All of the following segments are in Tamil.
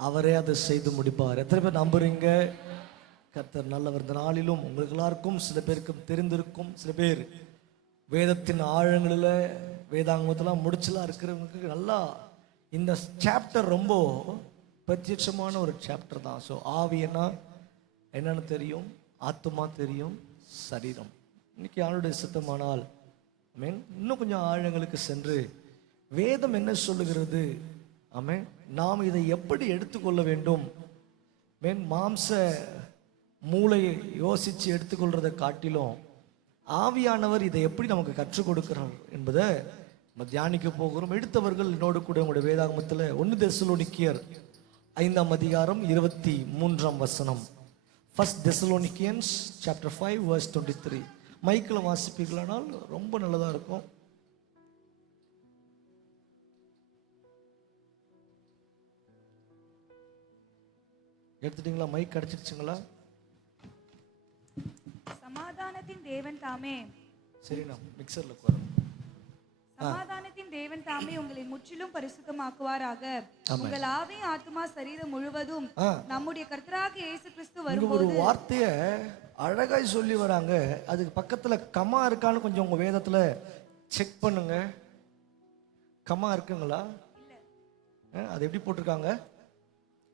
அவரே அதை செய்து முடிப்பார். எத்தனை பேர் நம்புறீங்க? கர்த்தர் நல்லவர். இந்த நாளிலும் உங்களுக்கு எல்லாருக்கும், சில பேருக்கும் தெரிந்திருக்கும், சில பேர் வேதத்தின் ஆழங்களில் வேதாங்கமத்தெல்லாம் முடிச்சலாம் இருக்கிறவங்களுக்கு நல்லா இந்த சாப்டர் ரொம்ப பிரத்யட்சமான ஒரு சாப்டர் தான். ஸோ ஆவியன்னா என்னன்னு தெரியும், ஆத்மா தெரியும், சரீரம். இன்னைக்கு ஆளுடைய சித்தமானால் ஆமென் இன்னும் கொஞ்சம் ஆழங்களுக்கு சென்று வேதம் என்ன சொல்லுகிறது, ஆமென் நாம் இதை எப்படி எடுத்துக்கொள்ள வேண்டும், மாம்ச மூளையை யோசித்து எடுத்துக்கொள்றதை காட்டிலும் ஆவியானவர் இதை எப்படி நமக்கு கற்றுக் கொடுக்கிறார் என்பதை நம்ம தியானிக்க போகிறோம். எடுத்தவர்கள் என்னோடு கூட உங்களுடைய வேதாகமத்தில் 1 தெசலோனிக்கேயர் 5ஆம் அதிகாரம் 23ஆம் வசனம். 1 Thessalonians chapter 5 verse 23. மைக்கில் வாசிப்பீர்களானால் ரொம்ப நல்லதா இருக்கும். எடுத்துட்டீங்களா? மைக் கிடைச்சிருச்சுங்களா? சமாதானத்தின் தேவன் தாமே. சரி, நான் மிக்சர்ல உட்காரேன். சமாதானத்தின் தேவன் தாமே உங்களை முற்றிலும் பரிசுத்தமாக்குவாராக. உங்கள் ஆவி, ஆத்மா, சரீரம் முழுவதும் நம்முடைய கர்த்தராகிய இயேசு கிறிஸ்து வரும்போது. ஒரு வார்த்தையை அழகாய் சொல்லி வராங்க. அதுக்கு பக்கத்துல கமா இருக்கான்னு கொஞ்சம் உங்க வேதத்துல செக் பண்ணுங்க. கமா இருக்குங்களா? அது எப்படி போட்டிருக்காங்க?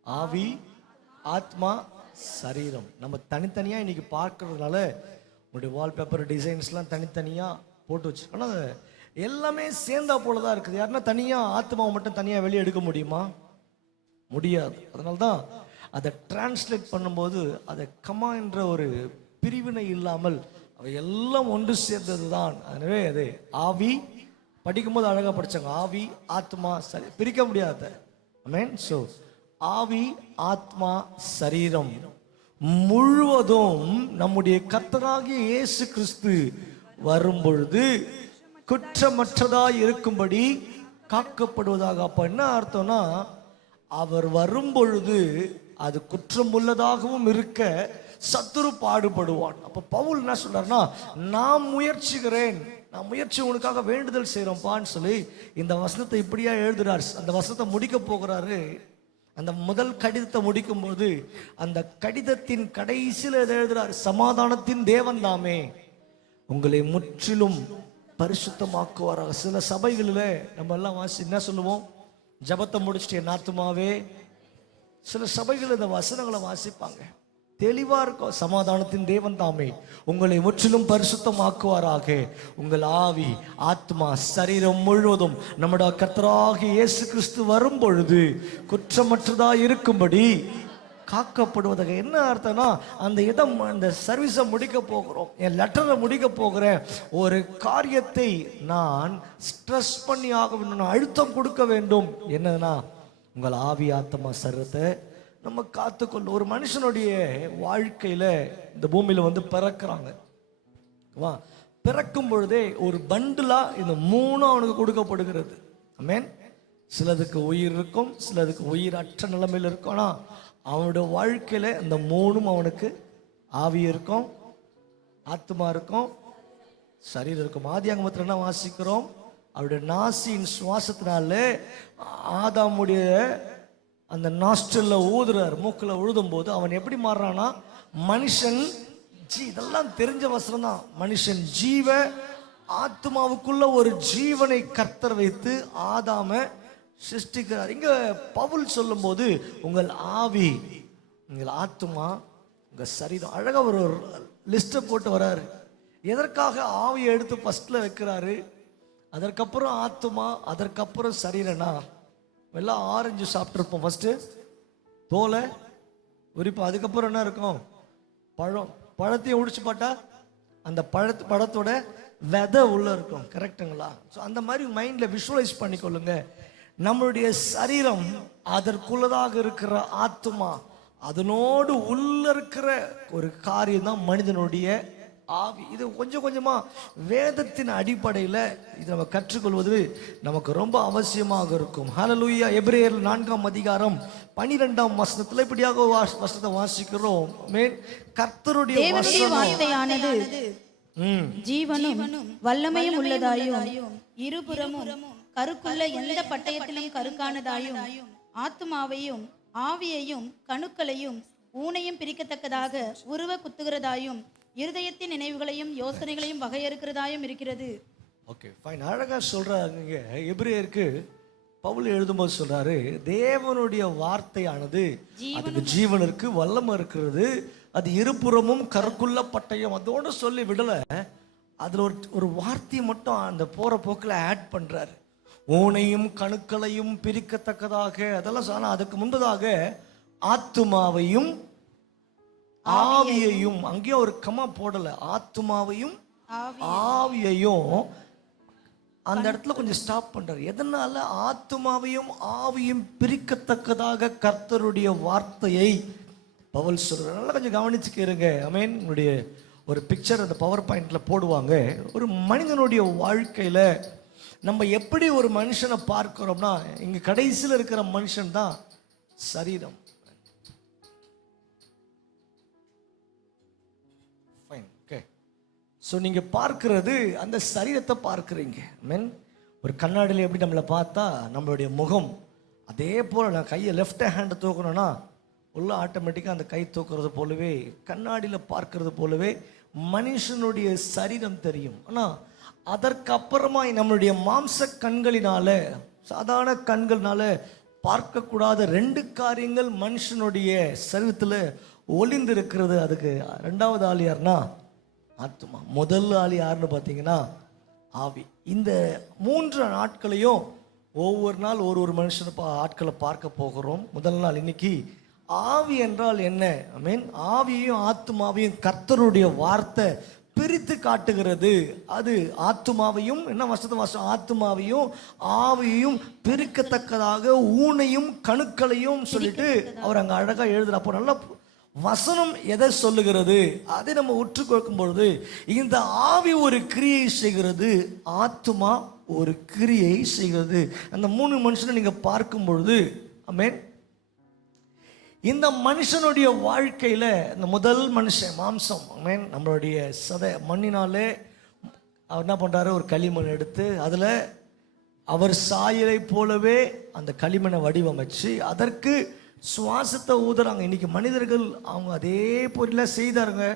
ஆவி, ஆத்மா, சரீரம். நம்ம தனித்தனியா இன்னைக்கு பார்க்கறதுனால உங்களுடைய வால்பேப்பர் டிசைன்ஸ்லாம் தனித்தனியா போட்டு வச்சிருக்கோம். ஆனால் எல்லாமே சேர்ந்தா போலதான் இருக்குது. யாருன்னா தனியா ஆத்மாவை மட்டும் தனியா வெளியே எடுக்க முடியுமா? முடியாது. அதனால்தான் அதை டிரான்ஸ்லேட் பண்ணும்போது அதை கமா என்ற ஒரு பிரிவினை இல்லாமல் அவை எல்லாம் ஒன்று சேர்ந்தது தான். எனவே அது ஆவி படிக்கும்போது அழகா படிச்சாங்க. ஆவி, ஆத்மா, சரி பிரிக்க முடியாது. ஆமென். ஸோ ஆவி, ஆத்மா, சரீரம் முழுவதும் நம்முடைய கர்த்தராகிய இயேசு கிறிஸ்து வரும்பொழுது குற்றமற்றதாய் இருக்கும்படி காக்கப்படுவதாக. அப்ப என்ன அர்த்தம்னா, அவர் வரும்பொழுது அது குற்றமுள்ளதாகவும் இருக்க சத்துரு பாடுபடுவான். அப்ப பவுல் என்ன சொல்றாருன்னா, நான் முயற்சிக்கிறேன், நான் முயற்சி உனக்காக வேண்டுதல் செய்யறோம்பான்னு சொல்லி இந்த வசனத்தை இப்படியா எழுதுறாரு. அந்த வசனத்தை முடிக்க போகிறாரு. அந்த முதல் கடிதத்தை முடிக்கும் போது அந்த கடிதத்தின் கடைசியில் எழுதுறார், சமாதானத்தின் தேவன் தாமே உங்களை முற்றிலும் பரிசுத்தமாக்குவாராக. சில சபைகளில் நம்ம எல்லாம் என்ன சொல்லுவோம், ஜபத்தை முடிச்சுட்டு என் ஆத்துமாவே. சில சபைகள் இந்த வசனங்களை வாசிப்பாங்க, தெளிவா இருக்கும். சமாதானத்தின் தேவன் தாமே உங்களை முற்றிலும் பரிசுத்தமாக்குவாராக. உங்கள் ஆவி, ஆத்மா, சரீரம் முழுவதும் நம்முடைய கர்த்தராகிய இயேசு கிறிஸ்து வரும் பொழுது குற்றமற்றதா இருக்கும்படி காக்கப்படுவதாக. என்ன அர்த்தம்னா, அந்த இடம், அந்த சர்வீஸை முடிக்க போகிறோம், என் லெட்டரை முடிக்க போகிறேன், ஒரு காரியத்தை நான் ஸ்ட்ரெஸ் பண்ணி ஆக வேண்டும், அழுத்தம் கொடுக்க வேண்டும். என்னதுன்னா, உங்கள் ஆவி, ஆத்மா, சரீரத்தை நம்ம காத்துக்கொள்ள. ஒரு மனுஷனுடைய வாழ்க்கையில இந்த பூமியில வந்து பிறக்கிறாங்க. பிறக்கும் பொழுதே ஒரு பண்டிலா இந்த 3 அவனுக்கு கொடுக்கப்படுகிறது. ஆமென். சிலதுக்கு உயிர் இருக்கும், சிலதுக்கு உயிர் அற்ற நிலைமையில் இருக்கும். ஆனா அவனுடைய வாழ்க்கையில இந்த 3 அவனுக்கு ஆவி இருக்கும், ஆத்மா இருக்கும், சரீரம் இருக்கும். ஆதியாகமத்தில் என்ன வாசிக்கிறோம், அவருடைய நாசியின் சுவாசத்தினால ஆதாமுடைய அந்த நாஸ்ட்ரல்ல ஊதுறார், மூக்கில் உழுதும் போது அவன் எப்படி மாறுறானா, மனுஷன் இதெல்லாம் தெரிஞ்ச வசனம் தான். மனுஷன் ஜீவ ஆத்மாவுக்குள்ள ஒரு ஜீவனை கர்த்தர் வைத்து ஆதாம சிருஷ்டிக்கிறார். இங்க பவுல் சொல்லும் போது உங்கள் ஆவி, உங்கள் ஆத்மா, உங்க சரீரம், அழகா ஒரு லிஸ்ட்டை போட்டு வர்றாரு. எதற்காக ஆவியை எடுத்து ஃபர்ஸ்ட்ல வைக்கிறாரு, அதற்கப்புறம் ஆத்மா, அதற்கப்புறம் சரீரனா. எல்லாம் ஆரஞ்சு சாப்பிட்ருப்போம், ஃபர்ஸ்ட்டு தோலை உரிப்போம், அதுக்கப்புறம் என்ன இருக்கும், பழம். பழத்தையும் உடிச்சு பார்த்தா அந்த பழத்தோட விதை உள்ள இருக்கும். கரெக்டுங்களா? ஸோ அந்த மாதிரி மைண்ட்ல விஷுவலைஸ் பண்ணிக்கொள்ளுங்க. நம்மளுடைய சரீரம், அதற்குள்ளதாக இருக்கிற ஆத்மா, அதனோடு உள்ள இருக்கிற ஒரு காரியம் தான் மனிதனுடைய ஆவி. இது கொஞ்சம் கொஞ்சமா வேதத்தின் அடிப்படையில் இது நம்ம கற்றுக்கொள்வது நமக்கு ரொம்ப அவசியமாக இருக்கும். ஹல்லேலூயா. எபிரேயர் 4ஆம் அதிகாரம் 12ஆம் வசனத்துல இப்படியாக வசனத்தை வாசிக்கிறோம். கர்த்தருடைய வார்த்தையானது ஜீவனும் வல்லமையும் உள்ளதாயும் இருபுறமும் கருக்குள்ள எந்த பட்டயத்திலும் கருக்கானதாயும் ஆத்மாவையும் ஆவியையும் கணுக்களையும் ஊனையும் பிரிக்கத்தக்கதாக உருவ குத்துகிறதாயும் இருதயத்தின் நினைவுகளையும் யோசனைகளையும் வகையறுக்கிறதாயும் இருக்கிறது. ஓகே ஃபைன், அழகா சொல்றாங்க. எபிரேயருக்கு பவுல் எழுதும்போது சொல்றாரு, தேவனுடைய வார்த்தையானது அதுக்கு ஜீவன் இருக்கு, வல்லமை இருக்கிறது, அது இருபுறமும் கருக்குள்ள பட்டயம். அதோட சொல்லி விடல, அதுல ஒரு வார்த்தையை மட்டும் அந்த போற போக்கில் ஆட் பண்றாரு. ஊனையும் கணுக்களையும் பிரிக்கத்தக்கதாக, அதெல்லாம் சொன்னா அதுக்கு முன்பதாக ஆத்துமாவையும் ஆவியையும், அங்கேயும் ஒரு கமா போடல, ஆத்துமாவையும் ஆவியையும் அந்த இடத்துல கொஞ்சம் ஸ்டாப் பண்றாரு. எதனால? ஆத்துமாவையும் ஆவியும் பிரிக்கத்தக்கதாக கர்த்தருடைய வார்த்தையை பவுல் சொல்றாரு. நல்லா கொஞ்சம் கவனிச்சுக்கிறங்க. ஆமென். உங்களுடைய ஒரு பிக்சர் அந்த பவர் பாயிண்ட்ல போடுவாங்க. ஒரு மனிதனுடைய வாழ்க்கையில நம்ம எப்படி ஒரு மனுஷனை பார்க்கிறோம்னா, இங்க கடைசியில் இருக்கிற மனுஷன் தான் சரீரம். ஸோ நீங்கள் பார்க்கறது அந்த சரீரத்தை பார்க்குறீங்க. மீன் ஒரு கண்ணாடியில் எப்படி நம்மளை பார்த்தா நம்மளுடைய முகம், அதே போல் நான் கையை லெஃப்ட் ஹேண்டை தூக்கணும்னா உள்ள ஆட்டோமேட்டிக்காக அந்த கை தூக்குறது போலவே, கண்ணாடியில் பார்க்கறது போலவே மனுஷனுடைய சரீரம் தெரியும். ஆனால் அதற்கப்புறமா நம்மளுடைய மாம்ச கண்களினால, சாதாரண கண்கள்னால பார்க்கக்கூடாத ரெண்டு காரியங்கள் மனுஷனுடைய சரீரத்தில் ஒளிந்து இருக்கிறது. அதுக்கு ரெண்டாவது ஆள் யாருன்னா ஆத்மா, முதல் ஆள் யாருன்னு பார்த்தீங்கன்னா ஆவி. இந்த 3 நாட்களையும் ஒவ்வொரு நாள் ஒரு மனுஷனை ஆட்களை பார்க்க போகிறோம். முதல் நாள் இன்னைக்கு ஆவி என்றால் என்ன? ஐ மீன் ஆவியையும் ஆத்மாவையும் கர்த்தருடைய வார்த்தை பிரித்து காட்டுகிறது. அது ஆத்துமாவையும், என்ன வாசம், ஆத்துமாவையும் ஆவியையும் பிரிக்கத்தக்கதாக ஊனையும் கணுக்களையும் சொல்லிட்டு அவர் அங்கே அழகா எழுதுற. அப்போ நல்லா வசனம் எதை சொல்லுகிறது அதை நம்ம உற்று கேட்கும் பொழுது, இந்த ஆவி ஒரு கிரியை செய்கிறது, ஆத்துமா ஒரு கிரியை செய்கிறது. அந்த 3 மனுஷனை நீங்க பார்க்கும் பொழுது, ஆமென், இந்த மனுஷனுடைய வாழ்க்கையில இந்த முதல் மனுஷன் மாம்சம், ஆமென், நம்மளுடைய மண்ணினாலே அவர் என்ன பண்றாரு, ஒரு களிமண் எடுத்து அதுல அவர் சாயலை போலவே அந்த களிமண்ணை வடிவமைச்சு அதற்கு சுவாசத்தை ஊதுறாங்க. இன்னைக்கு மனிதர்கள் அவங்க அதே பொருள செய்தாருங்க.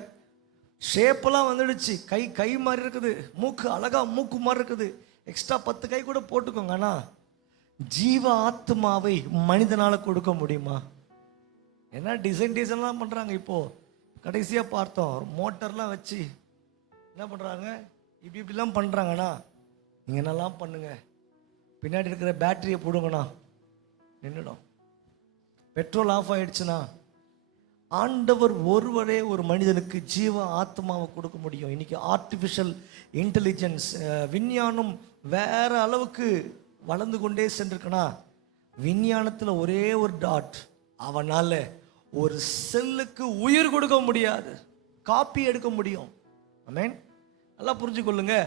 ஷேப்பெல்லாம் வந்துடுச்சு, கை மாதிரி இருக்குது, மூக்கு அழகா மூக்கு மாதிரி இருக்குது, எக்ஸ்ட்ரா 10 கை கூட போட்டுக்கோங்க. ஆனால் ஜீவ ஆத்மாவை மனிதனால கொடுக்க முடியுமா? என்ன டிசைன்லாம் பண்றாங்க. இப்போ கடைசியா பார்த்தோம், மோட்டர்லாம் வச்சு என்ன பண்றாங்க, இப்படிலாம் பண்றாங்கன்னா, நீங்க என்னெல்லாம் பண்ணுங்க, பின்னாடி இருக்கிற பேட்டரியை போடுங்கண்ணா நின்றுடும். பெட்ரோல் ஆஃப் ஆயிடுச்சுன்னா ஆண்டவர் ஒருவரே ஒரு மனிதனுக்கு ஜீவ ஆத்மாவை கொடுக்க முடியும். இன்னைக்கு ஆர்டிஃபிஷியல் இன்டெலிஜென்ஸ், விஞ்ஞானம் வேற அளவுக்கு வளர்ந்து கொண்டே சென்றிருக்குன்னா, விஞ்ஞானத்தில் ஒரே ஒரு டாட், அவனால ஒரு செல்லுக்கு உயிர் கொடுக்க முடியாது, காப்பி எடுக்க முடியும். ஆமென். நல்லா புரிஞ்சுக்கொள்ளுங்க.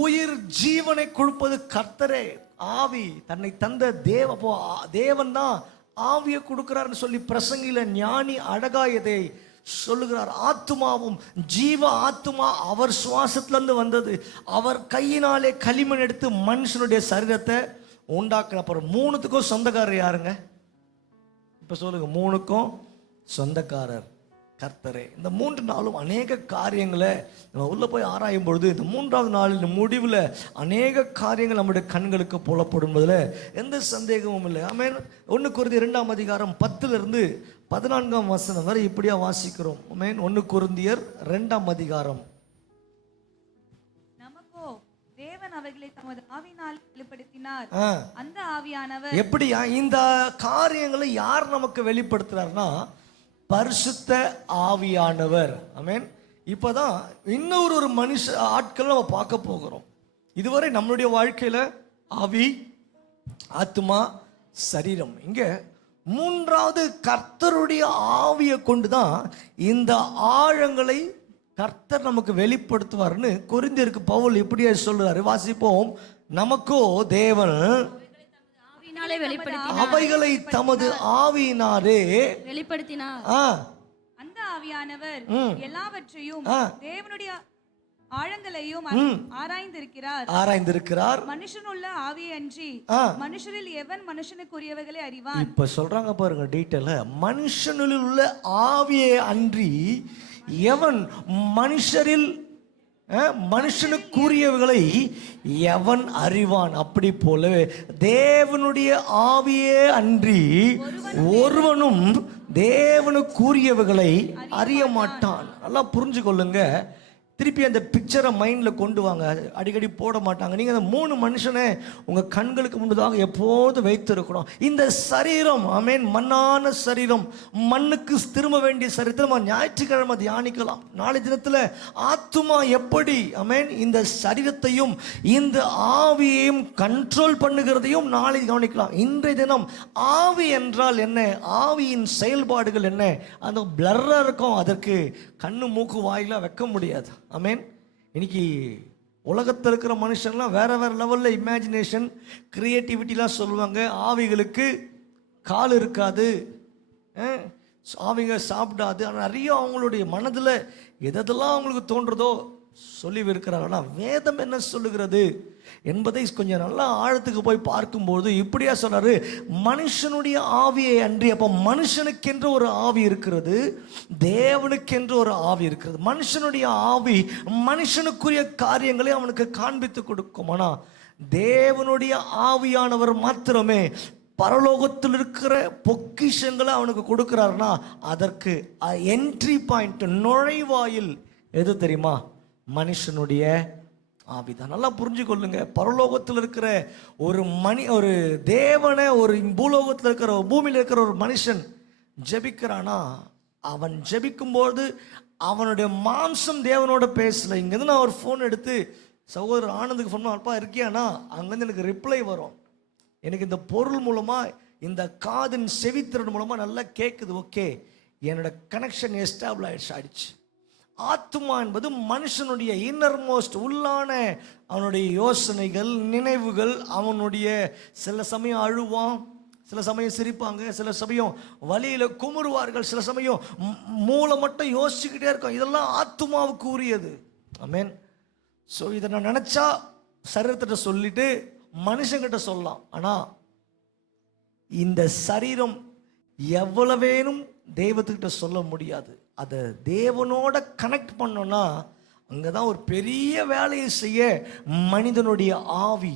உயிர் ஜீவனை கொடுப்பது கர்த்தரே, ஆவி தன்னை தந்த தேவன் தான் ஆவியை கொடுக்கிறார்னு சொல்லி பிரசங்கில ஞானி அழகா இதை சொல்லுகிறார். ஆத்துமாவும் ஜீவ ஆத்துமா அவர் சுவாசத்திலிருந்து வந்தது. அவர் கையினாலே களிமண் எடுத்து மனுஷனுடைய சரீரத்தை உண்டாக்குற. அப்புறம் 3த்துக்கும் சொந்தக்காரர் யாருங்க? இப்ப சொல்லுங்க, 3க்கும் சொந்தக்காரர் கர்த்தரே. இந்த 3 நாளும் அநேக காரியங்களை நம்ம உள்ள போய் ஆராயும் பொழுது, இந்த 3வது நாளின் முடிவில் அநேக காரியங்கள் நம்முடைய கண்களுக்கு புலப்படுவதில் எந்த சந்தேகமும் இல்லை. ஆமென். 1 கொரிந்தியர் 2ஆம் அதிகாரம் 10 to 14 வரை இப்படியா வாசிக்கிறோம். ஆமென். 1 கொரிந்தியர் 2ஆம் அதிகாரம். நமக்கோ தேவன் அவைகளை தமது ஆவியினால் வெளிப்படுத்தினார். அந்த ஆவியானவர் எப்படியா இந்த காரியங்களை யார் நமக்கு வெளிப்படுத்துறாருன்னா, பரிசுத்த ஆவியானவர். ஆமென். இப்பதான் இன்னொரு மனுஷ ஆட்கள் நம்ம பார்க்க போகிறோம். இதுவரை நம்மளுடைய வாழ்க்கையில ஆவி, ஆத்மா, சரீரம். இங்க 3வது கர்த்தருடைய ஆவியை கொண்டுதான் இந்த ஆழங்களை கர்த்தர் நமக்கு வெளிப்படுத்துவார்னு கொரிந்தியருக்கு பவுல் இப்படியே சொல்றாரு. வாசிப்போம். நமக்கோ தேவன் அவைகளை தமது ஆவியினாலே வெளிப்படுத்தினார். அந்த ஆவியானவர் எல்லாவற்றையும் தேவனுடைய ஆழங்களையும் ஆராய்ந்திருக்கிறார். மனுஷனுள்ள ஆவியை அன்றி மனுஷரில் எவன் மனுஷனுக்குரியவைகளை அறிவான். இப்ப சொல்றாங்க பாருங்க டீட்டெயில, மனுஷனில் உள்ள ஆவியை அன்றி எவன் மனுஷரில் மனுஷனுக்குரியவைகளை எவன் அறிவான். அப்படி போலவே தேவனுடைய ஆவியே அன்றி ஒருவனும் தேவனுக்குரியவைகளை அறிய மாட்டான். நல்லா புரிஞ்சு கொள்ளுங்க. திருப்பி அந்த பிக்சரை மைண்டில் கொண்டு வாங்க. அடிக்கடி போட மாட்டாங்க. நீங்கள் அந்த 3 மனுஷனை உங்கள் கண்களுக்கு முன்னதாக எப்போது வைத்திருக்கணும். இந்த சரீரம் ஆமென், மண்ணான சரீரம், மண்ணுக்கு திரும்ப வேண்டிய சரீரத்தை நம்ம ஞாயிற்றுக்கிழமை தியானிக்கலாம். நாளை தினத்தில் ஆத்துமா எப்படி ஆமென் இந்த சரீரத்தையும் இந்த ஆவியையும் கண்ட்ரோல் பண்ணுகிறதையும் நாளை கவனிக்கலாம். இன்றைய தினம் ஆவி என்றால் என்ன, ஆவியின் செயல்பாடுகள் என்ன, அந்த பிளர்ராக இருக்கும். அதற்கு கண்ணு மூக்கு வாயிலாம் வைக்க முடியாது. ஆமென். இன்னைக்கு உலகத்தில் இருக்கிற மனுஷன்லாம் வேற வேற லெவலில் இமேஜினேஷன் கிரியேட்டிவிட்டிலாம் சொல்லுவாங்க. ஆவிகளுக்கு கால் இருக்காது, ஆவிங்க சாப்பிடாது. ஆனால் நிறைய அவங்களுடைய மனதில் எதெல்லாம் அவங்களுக்கு தோன்றதோ சொல்லி இருக்கிறார். ஆனால் வேதம் என்ன சொல்லுகிறது என்பதை கொஞ்சம் நல்லா ஆழத்துக்கு போய் பார்க்கும்போது இப்படியா சொல்றாரு, மனுஷனுடைய ஆவியை அன்றி. அப்போ மனுஷனுக்கென்று ஒரு ஆவி இருக்கிறது, தேவனுக்கென்று ஒரு ஆவி இருக்கிறது. மனுஷனுடைய ஆவி மனுஷனுக்குரிய காரியங்களை அவனுக்கு காண்பித்து கொடுக்கும். ஆனால் தேவனுடைய ஆவியானவர் மாத்திரமே பரலோகத்தில் இருக்கிற பொக்கிஷங்களை அவனுக்கு கொடுக்கிறாருன்னா அதற்கு என்ட்ரி பாயிண்ட், நுழைவாயில் எது தெரியுமா? மனுஷனுடைய ஆவிதான். நல்லா புரிஞ்சு கொள்ளுங்க. பரலோகத்தில் இருக்கிற ஒரு தேவனை, ஒரு பூலோகத்தில் இருக்கிற பூமியில் இருக்கிற ஒரு மனுஷன் ஜெபிக்கிறானா, அவன் ஜெபிக்கும்போது அவனுடைய மாம்சம் தேவனோட பேசல. இங்கேருந்து நான் ஒரு ஃபோன் எடுத்து சகோதரர் ஆனந்துக்கு ஃபோன் அப்பா இருக்கியானா, அங்கேருந்து எனக்கு ரிப்ளை வரும். எனக்கு இந்த பொருள் மூலமாக, இந்த காதின் செவித்திறன் மூலமாக நல்லா கேட்குது. ஓகே, என்னோட கனெக்ஷன் எஸ்டாப்ளிஷ் ஆயிடுச்சு. ஆத்மா என்பது மனுஷனுடைய இன்னர்மோஸ்ட், உள்ளான அவனுடைய யோசனைகள், நினைவுகள். அவனுடைய சில சமயம் அழுவான், சில சமயம் சிரிப்பாங்க, சில சமயம் வலியில குமுறுவார்கள், சில சமயம் மூளை மட்டும் யோசிச்சுக்கிட்டே இருக்கும். இதெல்லாம் ஆத்மாவுக்கு உரியது. ஆமென். ஸோ இதை நான் நினைச்சா சரீரத்திட்ட சொல்லிட்டு மனுஷங்கிட்ட சொல்லலாம். ஆனால் இந்த சரீரம் எவ்வளவேனும் தெய்வத்துக்கிட்ட சொல்ல முடியாது. அதை தேவனோட கனெக்ட் பண்ணோன்னா அங்கே தான் ஒரு பெரிய வேலையை செய்ய மனிதனுடைய ஆவி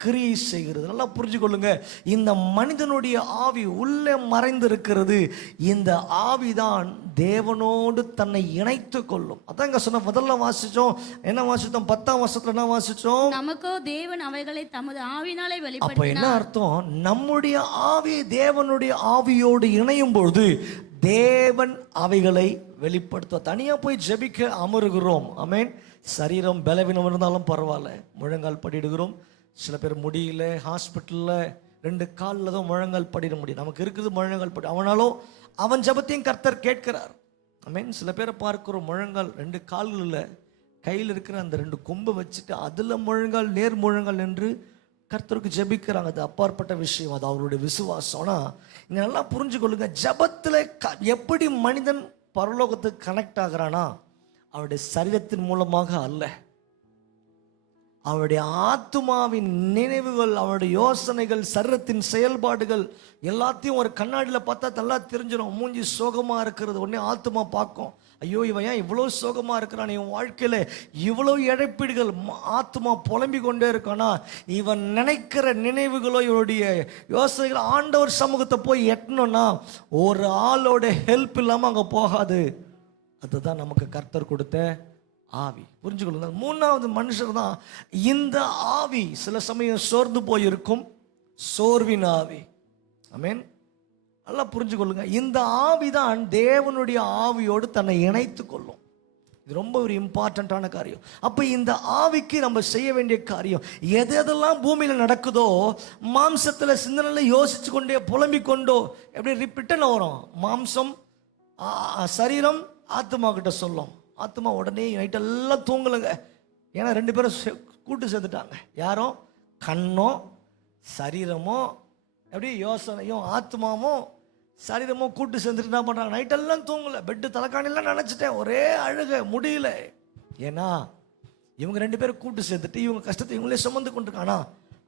கிரியை செய்கிறது. நல்லா புரிஞ்சு கொள்ளுங்க. இந்த மனிதனுடைய ஆவி உள்ளே மறைந்திருக்கிறது. இந்த ஆவிதான் தேவனோடு தன்னை இணைத்து கொள்ளும். அதான் இங்க சொன்ன முதல்ல வாசிச்சோம். என்ன வாசித்தோம்? 10ஆம் வசனத்துல என்ன வாசிச்சோம்? நமக்கோ தேவன் அவைகளை தமது ஆவியினாலே வெளிப்படுத்தினார். அப்ப என்ன அர்த்தம்? நம்முடைய ஆவி தேவனுடைய ஆவியோடு இணையும் பொழுது தேவன் அவைகளை வெளிப்படுத்த. தனியா போய் ஜெபிக்க அமருகிறோம். ஆமென். சரீரம் பலவீனம் இருந்தாலும் பரவாயில்ல, முழங்கால் படிடுகிறோம். சில பேர் முடியல, ஹாஸ்பிட்டலில் 2 காலில் தான் முழங்கால் படிட முடியும். நமக்கு இருக்குது முழங்கால் படி. அவனாலும் அவன் ஜெபத்தையும் கர்த்தர் கேட்கிறார். ஆமென். சில பேரை பார்க்கிறோம், முழங்கால் 2 கால்களில் கையில் இருக்கிற அந்த 2 கொம்பை வச்சுட்டு அதில் முழங்கால், நேர் முழங்கால் என்று கர்த்தருக்கு ஜெபிக்கிறாங்க. அது அப்பாற்பட்ட விஷயம், அது அவருடைய விசுவாசம். ஆனால் இங்கே நல்லா புரிஞ்சு கொள்ளுங்க, ஜெபத்தில் எப்படி மனிதன் பரலோகத்துக்கு கனெக்ட் ஆகிறானா, அவருடைய சரீரத்தின் மூலமாக அல்ல, அவருடைய ஆத்துமாவின் நினைவுகள், அவருடைய யோசனைகள், சரீரத்தின் செயல்பாடுகள் எல்லாத்தையும் ஒரு கண்ணாடியில் பார்த்தா நல்லா தெரிஞ்சிடும். மூஞ்சி சோகமாக இருக்கிறது உடனே ஆத்துமா பார்க்கும், ஐயோ இவன் ஏன் இவ்வளோ சோகமாக இருக்கிறான், இவன் வாழ்க்கையில் இவ்வளோ இழப்பீடுகள், ஆத்துமா புலம்பிக் கொண்டே இருக்கானா, இவன் நினைக்கிற நினைவுகளோ இவருடைய யோசனைகள் ஆண்டவர் சமூகத்தை போய் எட்டணும்னா ஒரு ஆளோட ஹெல்ப் இல்லாமல் அங்கே போகாது. அதுதான் நமக்கு கர்த்தர் கொடுத்த ஆவி. புரிஞ்சுக்கொள்ளுங்க. 3வது மனுஷர் தான் இந்த ஆவி. சில சமயம் சோர்ந்து போயிருக்கும், சோர்வின் ஆவி. ஆமென். நல்லா புரிஞ்சுக்கொள்ளுங்க. இந்த ஆவி தான் தேவனுடைய ஆவியோடு தன்னை இணைத்து கொள்ளும். இது ரொம்ப ஒரு இம்பார்ட்டண்ட்டான காரியம். அப்போ இந்த ஆவிக்கு நம்ம செய்ய வேண்டிய காரியம், எதெல்லாம் பூமியில் நடக்குதோ, மாம்சத்தில் சிந்தனையில் யோசிச்சு கொண்டே புலம்பிக் கொண்டோ எப்படி ரிப்பீட்டன் வரும். மாம்சம் சரீரம் ஆத்மா கிட்ட சொல்லும். ஆத்மா உடனே நைட்டெல்லாம் தூங்கலைங்க. ஏன்னா 2 பேரும் கூட்டு சேர்த்துட்டாங்க. யாரும் கண்ணோ சரீரமோ எப்படி யோசனையும் ஆத்மாவும் சரீரமும் கூட்டு சேர்ந்துட்டு என்ன பண்ணுறாங்க, நைட்டெல்லாம் தூங்கலை. பெட்டு தலைக்காணிலாம் நினச்சிட்டேன், ஒரே அழுக முடியல. ஏன்னா இவங்க 2 பேரும் கூட்டு சேர்த்துட்டு இவங்க கஷ்டத்தை இவங்களே சுமந்து கொண்டிருக்கானா,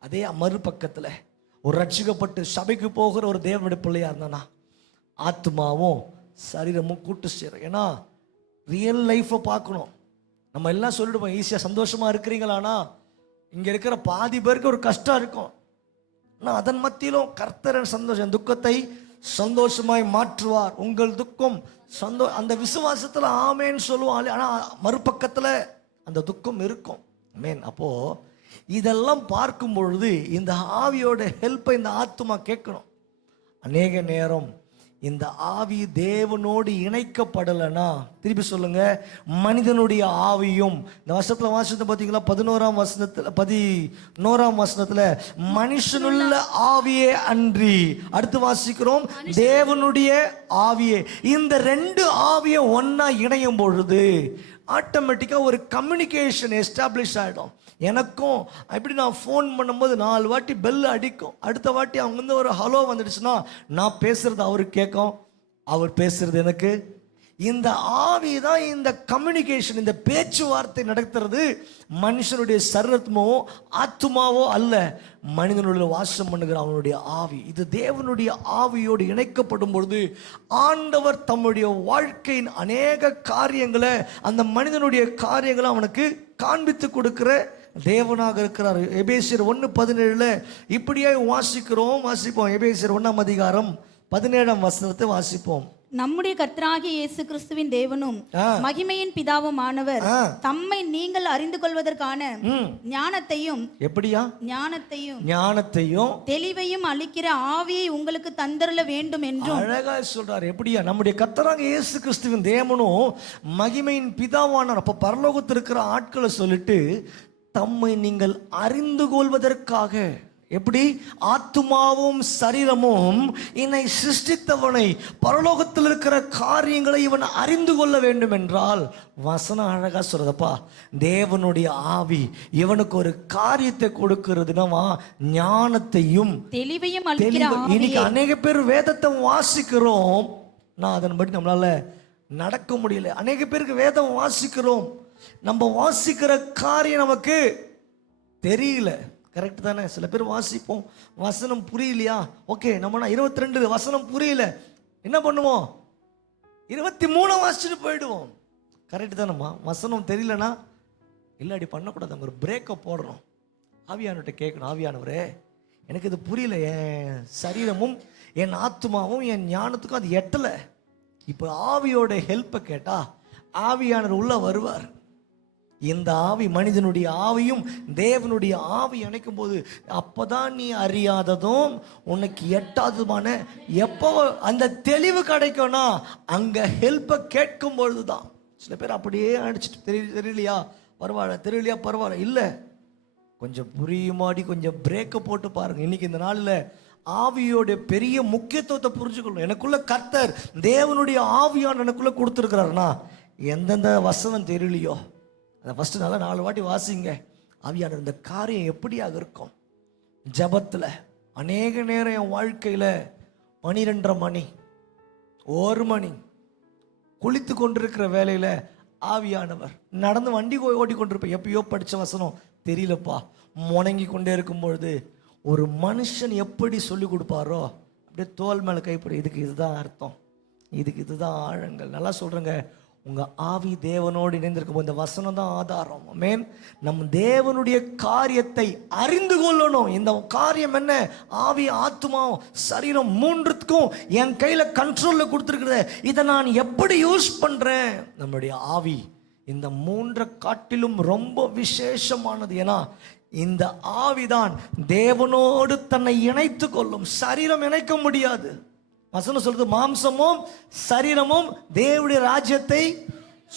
அதே மறுபக்கத்தில் ஒரு ரட்சிக்கப்பட்டு சபைக்கு போகிற ஒரு தேவனுடைய பிள்ளையா இருந்தானா ஆத்மாவும் சரீரமும் கூட்டு சேரும். ஏன்னா ரியல் லைஃப்பை பார்க்கணும். நம்ம எல்லாம் சொல்லிடுவோம் ஈஸியாக சந்தோஷமா இருக்கிறீங்களானா, இங்கே இருக்கிற பாதி பேருக்கு ஒரு கஷ்டம் இருக்கும். ஆனால் அதன் மத்தியிலும் கர்த்தரன் சந்தோஷம், துக்கத்தை சந்தோஷமாய் மாற்றுவார். உங்கள் துக்கம் அந்த விசுவாசத்தில் ஆமேன்னு சொல்லுவான். ஆனால் மறுபக்கத்தில் அந்த துக்கம் இருக்கும். ஆமேன். அப்போ இதெல்லாம் பார்க்கும் பொழுது இந்த ஆவியோட ஹெல்ப்பை இந்த ஆத்துமா கேட்கணும். அநேக நேரம் இந்த ஆவி தேவனோடு இணைக்கப்படலைன்னா, திருப்பி சொல்லுங்க, மனிதனுடைய ஆவியும் இந்த வருஷத்துல வாசத்தை பார்த்தீங்களா, 11ஆம் வசனத்துல மனுஷனுள்ள ஆவியே அன்றி, அடுத்து வாசிக்கிறோம் தேவனுடைய ஆவியே. இந்த 2 ஆவியை ஒன்னா இணையும் பொழுது ஆட்டோமேட்டிக்கா ஒரு கம்யூனிகேஷன் எஸ்டாப்ளிஷ் ஆகிடும். எனக்கும் இப்படி நான் ஃபோன் பண்ணும்போது 4 வாட்டி பெல் அடிக்கும். அடுத்த வாட்டி அவங்க வந்து ஒரு ஹலோ வந்துடுச்சுன்னா நான் பேசுறது அவருக்கு கேட்கும், அவர் பேசுறது எனக்கு. இந்த ஆவி தான் இந்த கம்யூனிகேஷன், இந்த பேச்சுவார்த்தை நடத்துறது. மனுஷனுடைய சரீரமோ ஆத்துமாவோ அல்ல, மனிதனுடைய வாசம் பண்ணுகிற அவனுடைய ஆவி. இது தேவனுடைய ஆவியோடு இணைக்கப்படும் பொழுது ஆண்டவர் தம்முடைய வாழ்க்கையின் அநேக காரியங்களை, அந்த மனிதனுடைய காரியங்களை அவனுக்கு காண்பித்து கொடுக்கிற தேவனாக இருக்கிறார். எபேசியர் 1:17 இப்படியே வாசிப்போம். எபேசியர் 1ஆம் அதிகாரம் 17ஆம் வசனத்தை வாசிப்போம். நம்முடைய கர்த்தராகிய இயேசு கிறிஸ்துவின் தேவனும் மகிமையின் பிதாவும் ஆனவர் தம்மை நீங்கள் அறிந்து கொள்வதற்கான ஞானத்தையும், எப்படியா ஞானத்தையும் தெளிவையும் அளிக்கிற ஆவியை உங்களுக்கு தந்தருள வேண்டும் என்றும் அழகா சொல்றார். எப்படியா? நம்முடைய கர்த்தராகிய இயேசு கிறிஸ்துவின் தேவனும் மகிமையின் பிதாவானவர். அப்ப பரலோகத்தில் இருக்கிற ஆட்களை சொல்லிட்டு தம்மை நீங்கள் அறிந்து கொள்வதற்காக, எப்படி? ஆத்துமாவும் சரீரமும் என்னை சிருஷ்டித்தவனை, பரலோகத்தில் இருக்கிற காரியங்களை இவன் அறிந்து கொள்ள வேண்டும் என்றால், வசனம் அழகா சொல்றதப்பா, தேவனுடைய ஆவி இவனுக்கு ஒரு காரியத்தை கொடுக்கிறதுனா ஞானத்தையும் தெளிவையும். இன்னைக்கு அநேக பேர் வேதத்தை வாசிக்கிறோம், நான் அதன்படி நம்மளால நடக்க முடியல. அநேக பேருக்கு வேதம் வாசிக்கிறோம், நம்ம வாசிக்கிற காரியம் நமக்கு தெரியல. கரெக்ட் தானே? சில பேர் வாசிப்போம், வசனம் புரியலையா, ஓகே நம்ம 22 வசனம் புரியல, என்ன பண்ணுவோம்? 23 வாசிச்சுட்டு போயிடுவோம். கரெக்ட் தானேம்மா? வசனம் தெரியலனா இல்லாடி பண்ணக்கூடாது, நம்ம ஒரு பிரேக்கை போடுறோம். ஆவியானவர்கிட்ட கேட்கணும், ஆவியானவரே எனக்கு இது புரியல, என் சரீரமும் என் ஆத்மாவும் என் ஞானத்துக்கும் அது எட்டலை. இப்போ ஆவியோட ஹெல்ப்பை கேட்டா ஆவியானவர் உள்ள வருவார். இந்த ஆவி, மனிதனுடைய ஆவியும் தேவனுடைய ஆவி இணைக்கும் போது அப்பதான் நீ அறியாததும் உனக்கு எட்டாததுமான எப்போ அந்த தெளிவு கிடைக்கும்னா அங்க ஹெல்ப்பை கேட்கும் பொழுதுதான். சில பேர் அப்படியே அடிச்சுட்டு தெரியலையா பரவாயில்ல இல்லை, கொஞ்சம் புரியுமாடி, கொஞ்சம் பிரேக்கை போட்டு பாருங்க. இன்னைக்கு இந்த நாளில் ஆவியோட பெரிய முக்கியத்துவத்தை புரிஞ்சுக்கணும். எனக்குள்ள கர்த்தர் தேவனுடைய ஆவியான எனக்குள்ள கொடுத்துருக்கிறாருன்னா, எந்தெந்த வசனம் தெரியலையோ அதை ஃபஸ்ட்டு நல்லா 4 வாட்டி வாசிங்க. ஆவியான இந்த காரியம் எப்படியாக இருக்கும்? ஜபத்தில் அநேக நேரம் என் வாழ்க்கையில் 12:30 மணி 1 மணி குளித்து கொண்டிருக்கிற வேலையில் ஆவியானவர் நடந்து வண்டி ஓட்டி கொண்டிருப்பேன். எப்பயோ படித்த வசனம் தெரியலப்பா, முணங்கி கொண்டே இருக்கும் பொழுது ஒரு மனுஷன் எப்படி சொல்லி கொடுப்பாரோ அப்படியே தோல் மேலே கைப்படும், இதுக்கு இதுதான் அர்த்தம், இதுக்கு இதுதான் ஆழங்கள். நல்லா சொல்கிறேங்க, உங்கள் ஆவி தேவனோடு இணைந்திருக்கும் இந்த வசனம் தான் ஆதாரம். ஆமென். நம் தேவனுடைய காரியத்தை அறிந்து கொள்ளணும். இந்த காரியம் என்ன? ஆவி, ஆத்மா, சரீரம் மூன்றுக்கும் என் கையில் கண்ட்ரோலில் கொடுத்துருக்குறது. இதை நான் எப்படி யூஸ் பண்ணுறேன்? நம்முடைய ஆவி இந்த 3 காட்டிலும் ரொம்ப விசேஷமானது. ஏன்னா இந்த ஆவிதான் தேவனோடு தன்னை இணைத்து கொள்ளும். சரீரம் இணைக்க முடியாது. வசனம் சொல்றது, மாம்சமும் சரீரமும் தேவனுடைய ராஜ்யத்தை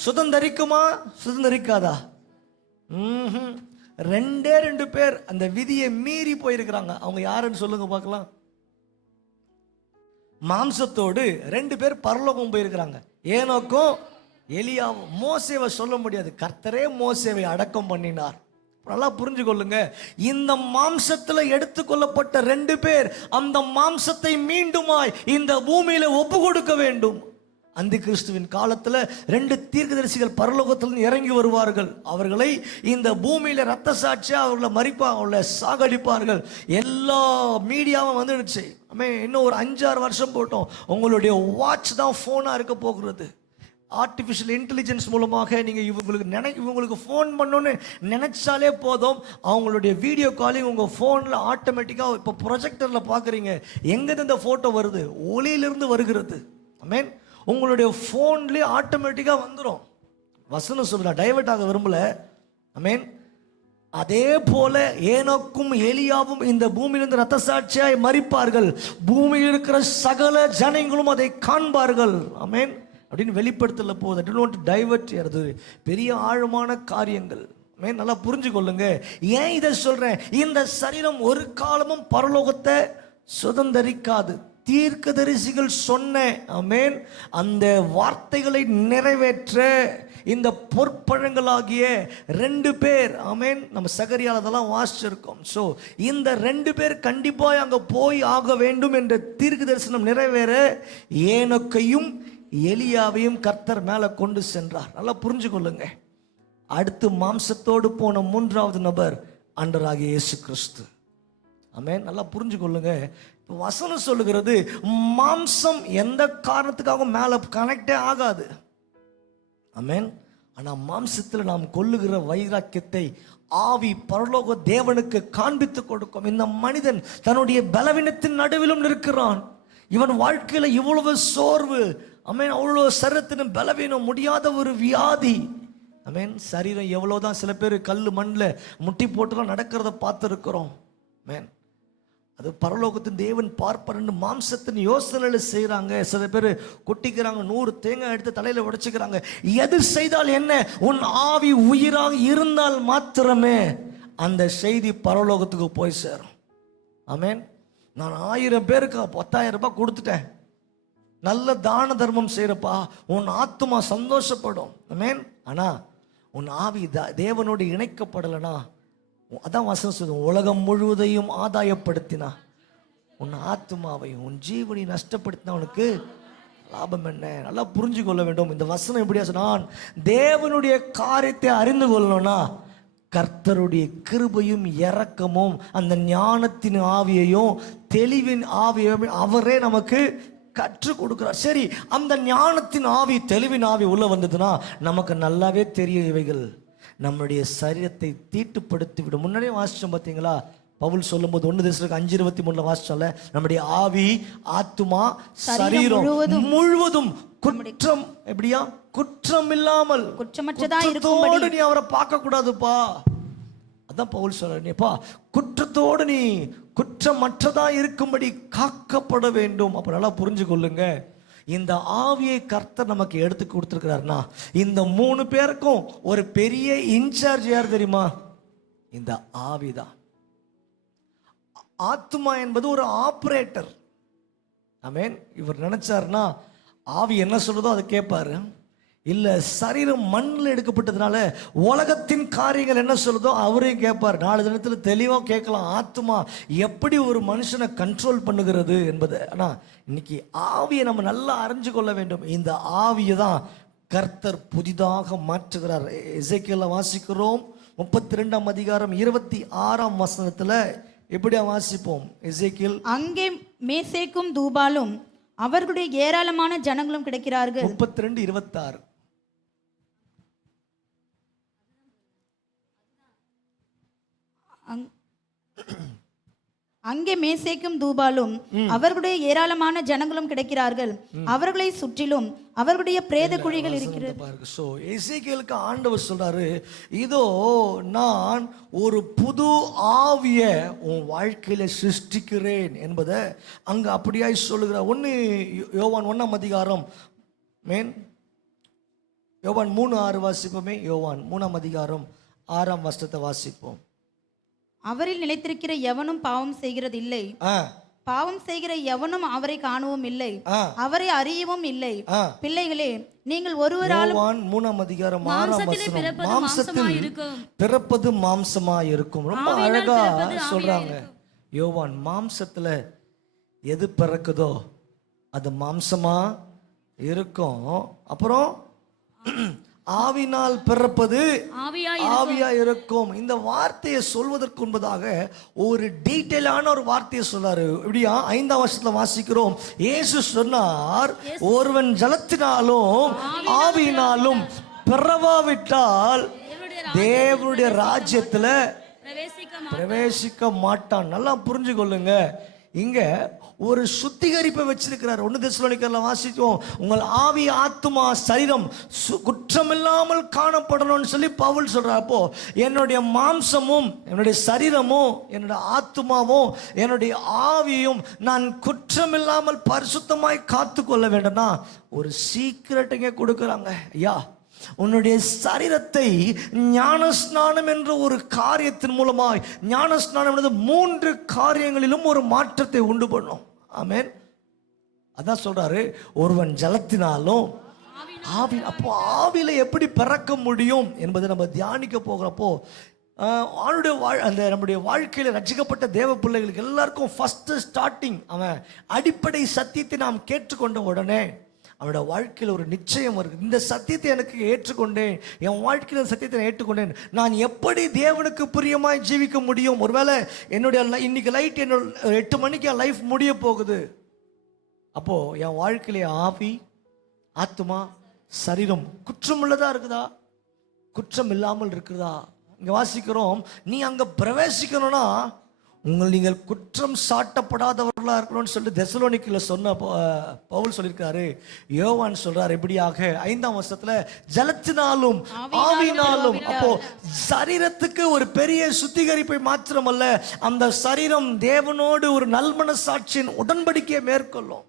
சுதந்தரிக்குமா சுதந்தரிக்காதா? 2 பேர் அந்த விதியை மீறி போயிருக்கிறாங்க. அவங்க யாருன்னு சொல்லுங்க பார்க்கலாம். மாம்சத்தோடு 2 பேர் பரலோகம் போயிருக்கிறாங்க. ஏனோக்கும் எலியாவும். மோசேவை சொல்ல முடியாது, கர்த்தரே மோசேவை அடக்கம் பண்ணினார். நல்லா புரிஞ்சு கொள்ளுங்க, இந்த மாம்சத்தில் எடுத்துக்கொள்ளப்பட்ட 2 பேர் அந்த மாம்சத்தை மீண்டுமாய் இந்த பூமியில ஒப்பு கொடுக்க வேண்டும். அந்த கிறிஸ்துவின் காலத்துல 2 தீர்க்கதரிசிகள் பரலோகத்திலிருந்து இறங்கி வருவார்கள். அவர்களை இந்த பூமியில ரத்த சாட்சியா அவர்களை அவர்களை சாகடிப்பார்கள். எல்லா மீடியாவும் வந்துடுச்சு. இன்னும் ஒரு 5-6 வருஷம் போட்டோம், உங்களுடைய வாட்ச் தான் போனா இருக்க போகிறது. ஆர்டிஃபிஷியல் இன்டெலிஜென்ஸ் மூலமாக நீங்கள் இவங்களுக்கு ஃபோன் பண்ணணுன்னு நினைச்சாலே போதும், அவங்களுடைய வீடியோ காலிங் உங்கள் ஃபோனில் ஆட்டோமேட்டிக்காக இப்போ ப்ரொஜெக்டரில் பார்க்குறீங்க, எங்கேருந்து இந்த ஃபோட்டோ வருது, ஒளியிலிருந்து வருகிறது. ஆமென். உங்களுடைய ஃபோன்லேயே ஆட்டோமேட்டிக்காக வந்துடும். வசனம் சொல்ல டைவர்ட் ஆக விரும்பல. ஆமென். அதே போல ஏனோக்கும் எலியாவும் இந்த பூமியிலிருந்து ரத்த சாட்சியாய் மரிப்பார்கள், பூமியில் இருக்கிற சகல ஜனங்களும் அதை காண்பார்கள். ஆமென் அப்படின்னு வெளிப்படுத்தல போகுது. I don't want to divert. அது பெரிய ஆழமான காரியங்கள். நல்லா புரிஞ்சு கொள்ளுங்க. ஏன் இதை சொல்றேன்? இந்த சரீரம் ஒரு காலமும் பரலோகத்தை சுதந்தரிக்காது. தீர்க்கதரிசிகள் சொன்ன ஆமென் அந்த வார்த்தைகளை நிறைவேற்ற இந்த பொற்பழங்களாகிய 2 பேர், ஆமென், நம்ம சகரியால் அதெல்லாம் வாசிச்சிருக்கோம். ஸோ இந்த 2 பேர் கண்டிப்பாக அங்கே போய் ஆக வேண்டும் என்ற தீர்க்க தரிசனம் நிறைவேற ஏனோக்கையும் எலியாவையும் கர்த்தர் மேலே கொண்டு சென்றார். நல்லா புரிஞ்சு கொள்ளுங்க. அடுத்து மாம்சத்தோடு போன 3வது நபர் ஆண்டவராகிய இயேசு கிறிஸ்து. ஆமென். நல்லா புரிஞ்சு கொள்ளுங்க. வசனம் சொல்லுகிறது மாம்சம் எந்த காரணத்துக்காகவும் மேலே கனெக்டே ஆகாது. ஆமென். ஆனால் மாம்சத்தில் நாம் கொள்ளுகிற வைராக்கியத்தை ஆவி பரலோக தேவனுக்கு காண்பித்து கொடுக்கும். இந்த மனிதன் தன்னுடைய பலவீனத்தின் நடுவிலும் இருக்கிறான். இவன் வாழ்க்கையில் இவ்வளவு சோர்வு, ஆமென், அவ்வளோ சரத்தின் பலவீனம், முடியாத ஒரு வியாதி. ஆமென். சரீரம் எவ்வளோதான், சில பேர் கல் மண்ணில் முட்டி போட்டுலாம் நடக்கிறத பார்த்துருக்கிறோம். ஆமென். அது பரலோகத்தின் தேவன் பார்ப்பறன்னு மாம்சத்தின் யோசனையில் செய்கிறாங்க. சில பேர் கொட்டிக்கிறாங்க, 100 தேங்காய் எடுத்து தலையில் உடைச்சிக்கிறாங்க. எது செய்தால் என்ன, உன் ஆவி உயிராக இருந்தால் மாத்திரமே அந்த செய்தி பரலோகத்துக்கு போய் சேரும். ஆமென். நான் 1000 பேருக்கு 10,000 ரூபாய் கொடுத்துட்டேன், நல்ல தான தர்மம் செய்யறப்பா, உன் ஆத்துமா சந்தோஷப்படும். ஆமென். ஆனா உன் ஆவி தேவனோடு இணைக்கப்படலைனா, அதான் வசனம் சொல்லுவோம், உலகம் முழுவதையும் ஆதாயப்படுத்தினா உன் ஆத்துமாவையும் உன் ஜீவனை நஷ்டப்படுத்தினா உனக்கு லாபம் என்ன? நல்லா புரிஞ்சு கொள்ள வேண்டும். இந்த வசனம் எப்படியா சொன்னான், தேவனுடைய காரியத்தை அறிந்து கொள்ளணும்னா கர்த்தருடைய கிருபையும் இரக்கமும் அந்த ஞானத்தின் ஆவியையும் தெளிவின் ஆவியையும் அவரே நமக்கு கற்றுக் கொடுக்கிறார். சரி, அந்த ஞானத்தின் ஆவி தெளிவின் ஆவி உள்ள வந்ததுன்னா நமக்கு நல்லாவே தெரியும், இவைகள் நம்முடைய சரீரத்தை தீட்டுப்படுத்தி விடும். முன்னாடியே வாசிச்சோம் பார்த்தீங்களா, பவுல் சொல்லும்போது 1 தெசலோனிக்கர் 5:23 வாசிச்சோம்ல, நம்முடைய ஆவி, ஆத்துமா, சரீரம் முழுவதும் குற்றம், எப்படியா, குற்றம் இல்லாமல் குற்றமற்றதா இருக்கும்படி நீ அவரை பார்க்க கூடாதுப்பா. அதான் பவுல் சொல்றப்பா, குற்றத்தோடு நீ குற்றமற்றதா இருக்கும்படி காக்கப்பட வேண்டும். அப்ப நல்லா புரிஞ்சு கொள்ளுங்க. இந்த ஆவியை கர்த்தர் நமக்கு எடுத்து கொடுத்துருக்கிறார்னா, இந்த 3 பேருக்கும் ஒரு பெரிய இன்சார்ஜ் யார் தெரியுமா? இந்த ஆவிதான். ஆத்மா என்பது ஒரு ஆபரேட்டர். ஆமென். இவர் நினைச்சாருன்னா ஆவி என்ன சொல்றதோ அதை கேட்பாரு. இல்ல சரீரம் மண்ணில் எடுக்கப்பட்டதுனால உலகத்தின் காரியங்கள் என்ன சொல்லுதோ அவரையும் கேட்பார். 4 தினத்தில் தெளிவாக கேட்கலாம், ஆத்மா எப்படி ஒரு மனுஷனை கண்ட்ரோல் பண்ணுகிறது என்பது. ஆனால் இன்னைக்கு ஆவியை நம்ம நல்லா அறிஞ்சு கொள்ள வேண்டும். இந்த ஆவியை தான் கர்த்தர் புதிதாக மாற்றுகிறார். எசேக்கியேல் வாசிக்கிறோம் 32ஆம் அதிகாரம் 26ஆம் வசனத்துல எப்படியா வாசிப்போம்? எசேக்கியேல், அங்கே மேசேக்கும் தூபாலும் அவர்களுடைய ஏராளமான ஜனங்களும் கிடைக்கிறார்கள். 32:26. அங்கே மேசேக்கும் தூபாலும் அவர்களுடைய ஏராளமான ஜனங்களும் கிடைக்கிறார்கள், அவர்களை சுற்றிலும் அவர்களுடைய பிரேத குழிகள் இருக்கிறது. சோ எசேக்கியேலுக்கு ஆண்டவர் சொல்றாரு, இதோ நான் ஒரு புது ஆவிய உன் வாழ்க்கையில சிருஷ்டிக்கிறேன் என்பதை அங்க அப்படியாய் சொல்லுகிறார். யோவான் 1ஆம் அதிகாரம், யோவான் 3:6 வாசிப்போமே. யோவான் 3ஆம் அதிகாரம் 6ஆம் வசனத்தை வாசிப்போம். அவரில் நிலைத்திருக்கிற எவனும் பாவம் செய்கிறது இல்லை, பாவம் செய்கிற எவனும் அவரை காணவும் இல்லை, அவரை அறியவும் இல்லை. பிள்ளைகளே, நீங்கள் ஒருவரால் 3ஆம் அதிகாரம் 6ஆம் வசனம், மாம்சத்தில் பிறப்பது மாம்சமாய் இருக்கும். ரொம்ப அழகா சொல்றாங்க யோவான். மாம்சத்துல எது பிறக்குதோ அது மாம்சமா இருக்கும். அப்புறம் ஆவினால் பிறப்பது ஆவியா இருக்கும். இந்த வார்த்தையை சொல்வதற்கு முன்பதாக ஒரு டீட்டெயிலான ஒரு வார்த்தையை சொல்றாரு. இப்படியா 5ஆம் வசனத்துல வாசிக்கிறோம். இயேசு சொன்னார், ஒருவன் ஜலத்தினாலும் ஆவியினாலும் பிறவாவிட்டால் தேவனுடைய ராஜ்யத்துல பிரவேசிக்க மாட்டான். நல்லா புரிஞ்சு கொள்ளுங்க. இங்க ஒரு சுத்திகரிப்பை வச்சிருக்கிறார். 1 தெசலோனிக்கர்ல வாசிச்சோம், உங்கள் ஆவி ஆத்துமா சரீரம் குற்றமில்லாமல் காணப்படணும்னு சொல்லி பவுல் சொல்றார். அப்போ என்னுடைய மாம்சமும் என்னுடைய சரீரமும் என்னுடைய ஆத்துமாவும் என்னுடைய ஆவியும் நான் குற்றமில்லாமல் பரிசுத்தமாய் காத்து கொள்ள வேண்டும்னா ஒரு சீக்கிரட் இங்க கொடுக்குறாங்க. ஐயா, உன்னுடைய சரீரத்தை ஞானஸ்நானம் என்ற ஒரு காரியத்தின் மூலமாய், ஞானஸ்நானம் என்பது 3 காரியங்களிலும் ஒரு மாற்றத்தை உண்டு பண்ணும். ஆமென். அதான் சொல்றாரு, ஒருவன் ஜலத்தினாலும் ஆவி. அப்போ ஆவியில எப்படி பிறக்க முடியும் என்பதை நம்ம தியானிக்க போகிறப்போ, அந்த நம்முடைய வாழ்க்கையில் ரட்சிக்கப்பட்ட தேவ பிள்ளைகளுக்கு எல்லாருக்கும் ஃபர்ஸ்ட் ஸ்டார்டிங் அவன் அடிப்படை சத்தியத்தை நாம் கேட்டுக்கொண்ட உடனே அவனோட வாழ்க்கையில் ஒரு நிச்சயம் வருது. இந்த சத்தியத்தை எனக்கு ஏற்றுக்கொண்டேன், என் வாழ்க்கையில் சத்தியத்தை ஏற்றுக்கொண்டேன், நான் எப்படி தேவனுக்கு பிரியமாய் ஜீவிக்க முடியும்? ஒருவேளை என்னுடைய இன்னைக்கு லைட் என்னோட 8 மணிக்கு என் லைஃப் முடிய போகுது. அப்போ என் வாழ்க்கையிலே ஆவி ஆத்துமா சரீரம் குற்றமுள்ளதா இருக்குதா, குற்றம் இல்லாமல் இருக்குதா? இங்க வாசிக்கிறோம், நீ அங்க பிரவேசிக்கணும்னா நீங்கள் குற்றம் சாட்டப்படாதவர்களா இருக்கணும்னு சொல்லிட்டு தெசலோனிக்கேல சொன்ன பவுல் சொல்லியிருக்காரு. யோவான் சொல்றாரு எப்படியாக 5ஆம் வசனத்துல, ஜலத்தினாலும் ஆவியினாலும். அப்போ சரீரத்துக்கு ஒரு பெரிய சுத்திகரிப்பை மாத்திரமல்ல, அந்த சரீரம் தேவனோடு ஒரு நல்மனசாட்சியின் உடன்படிக்கையை மேற்கொள்ளும்.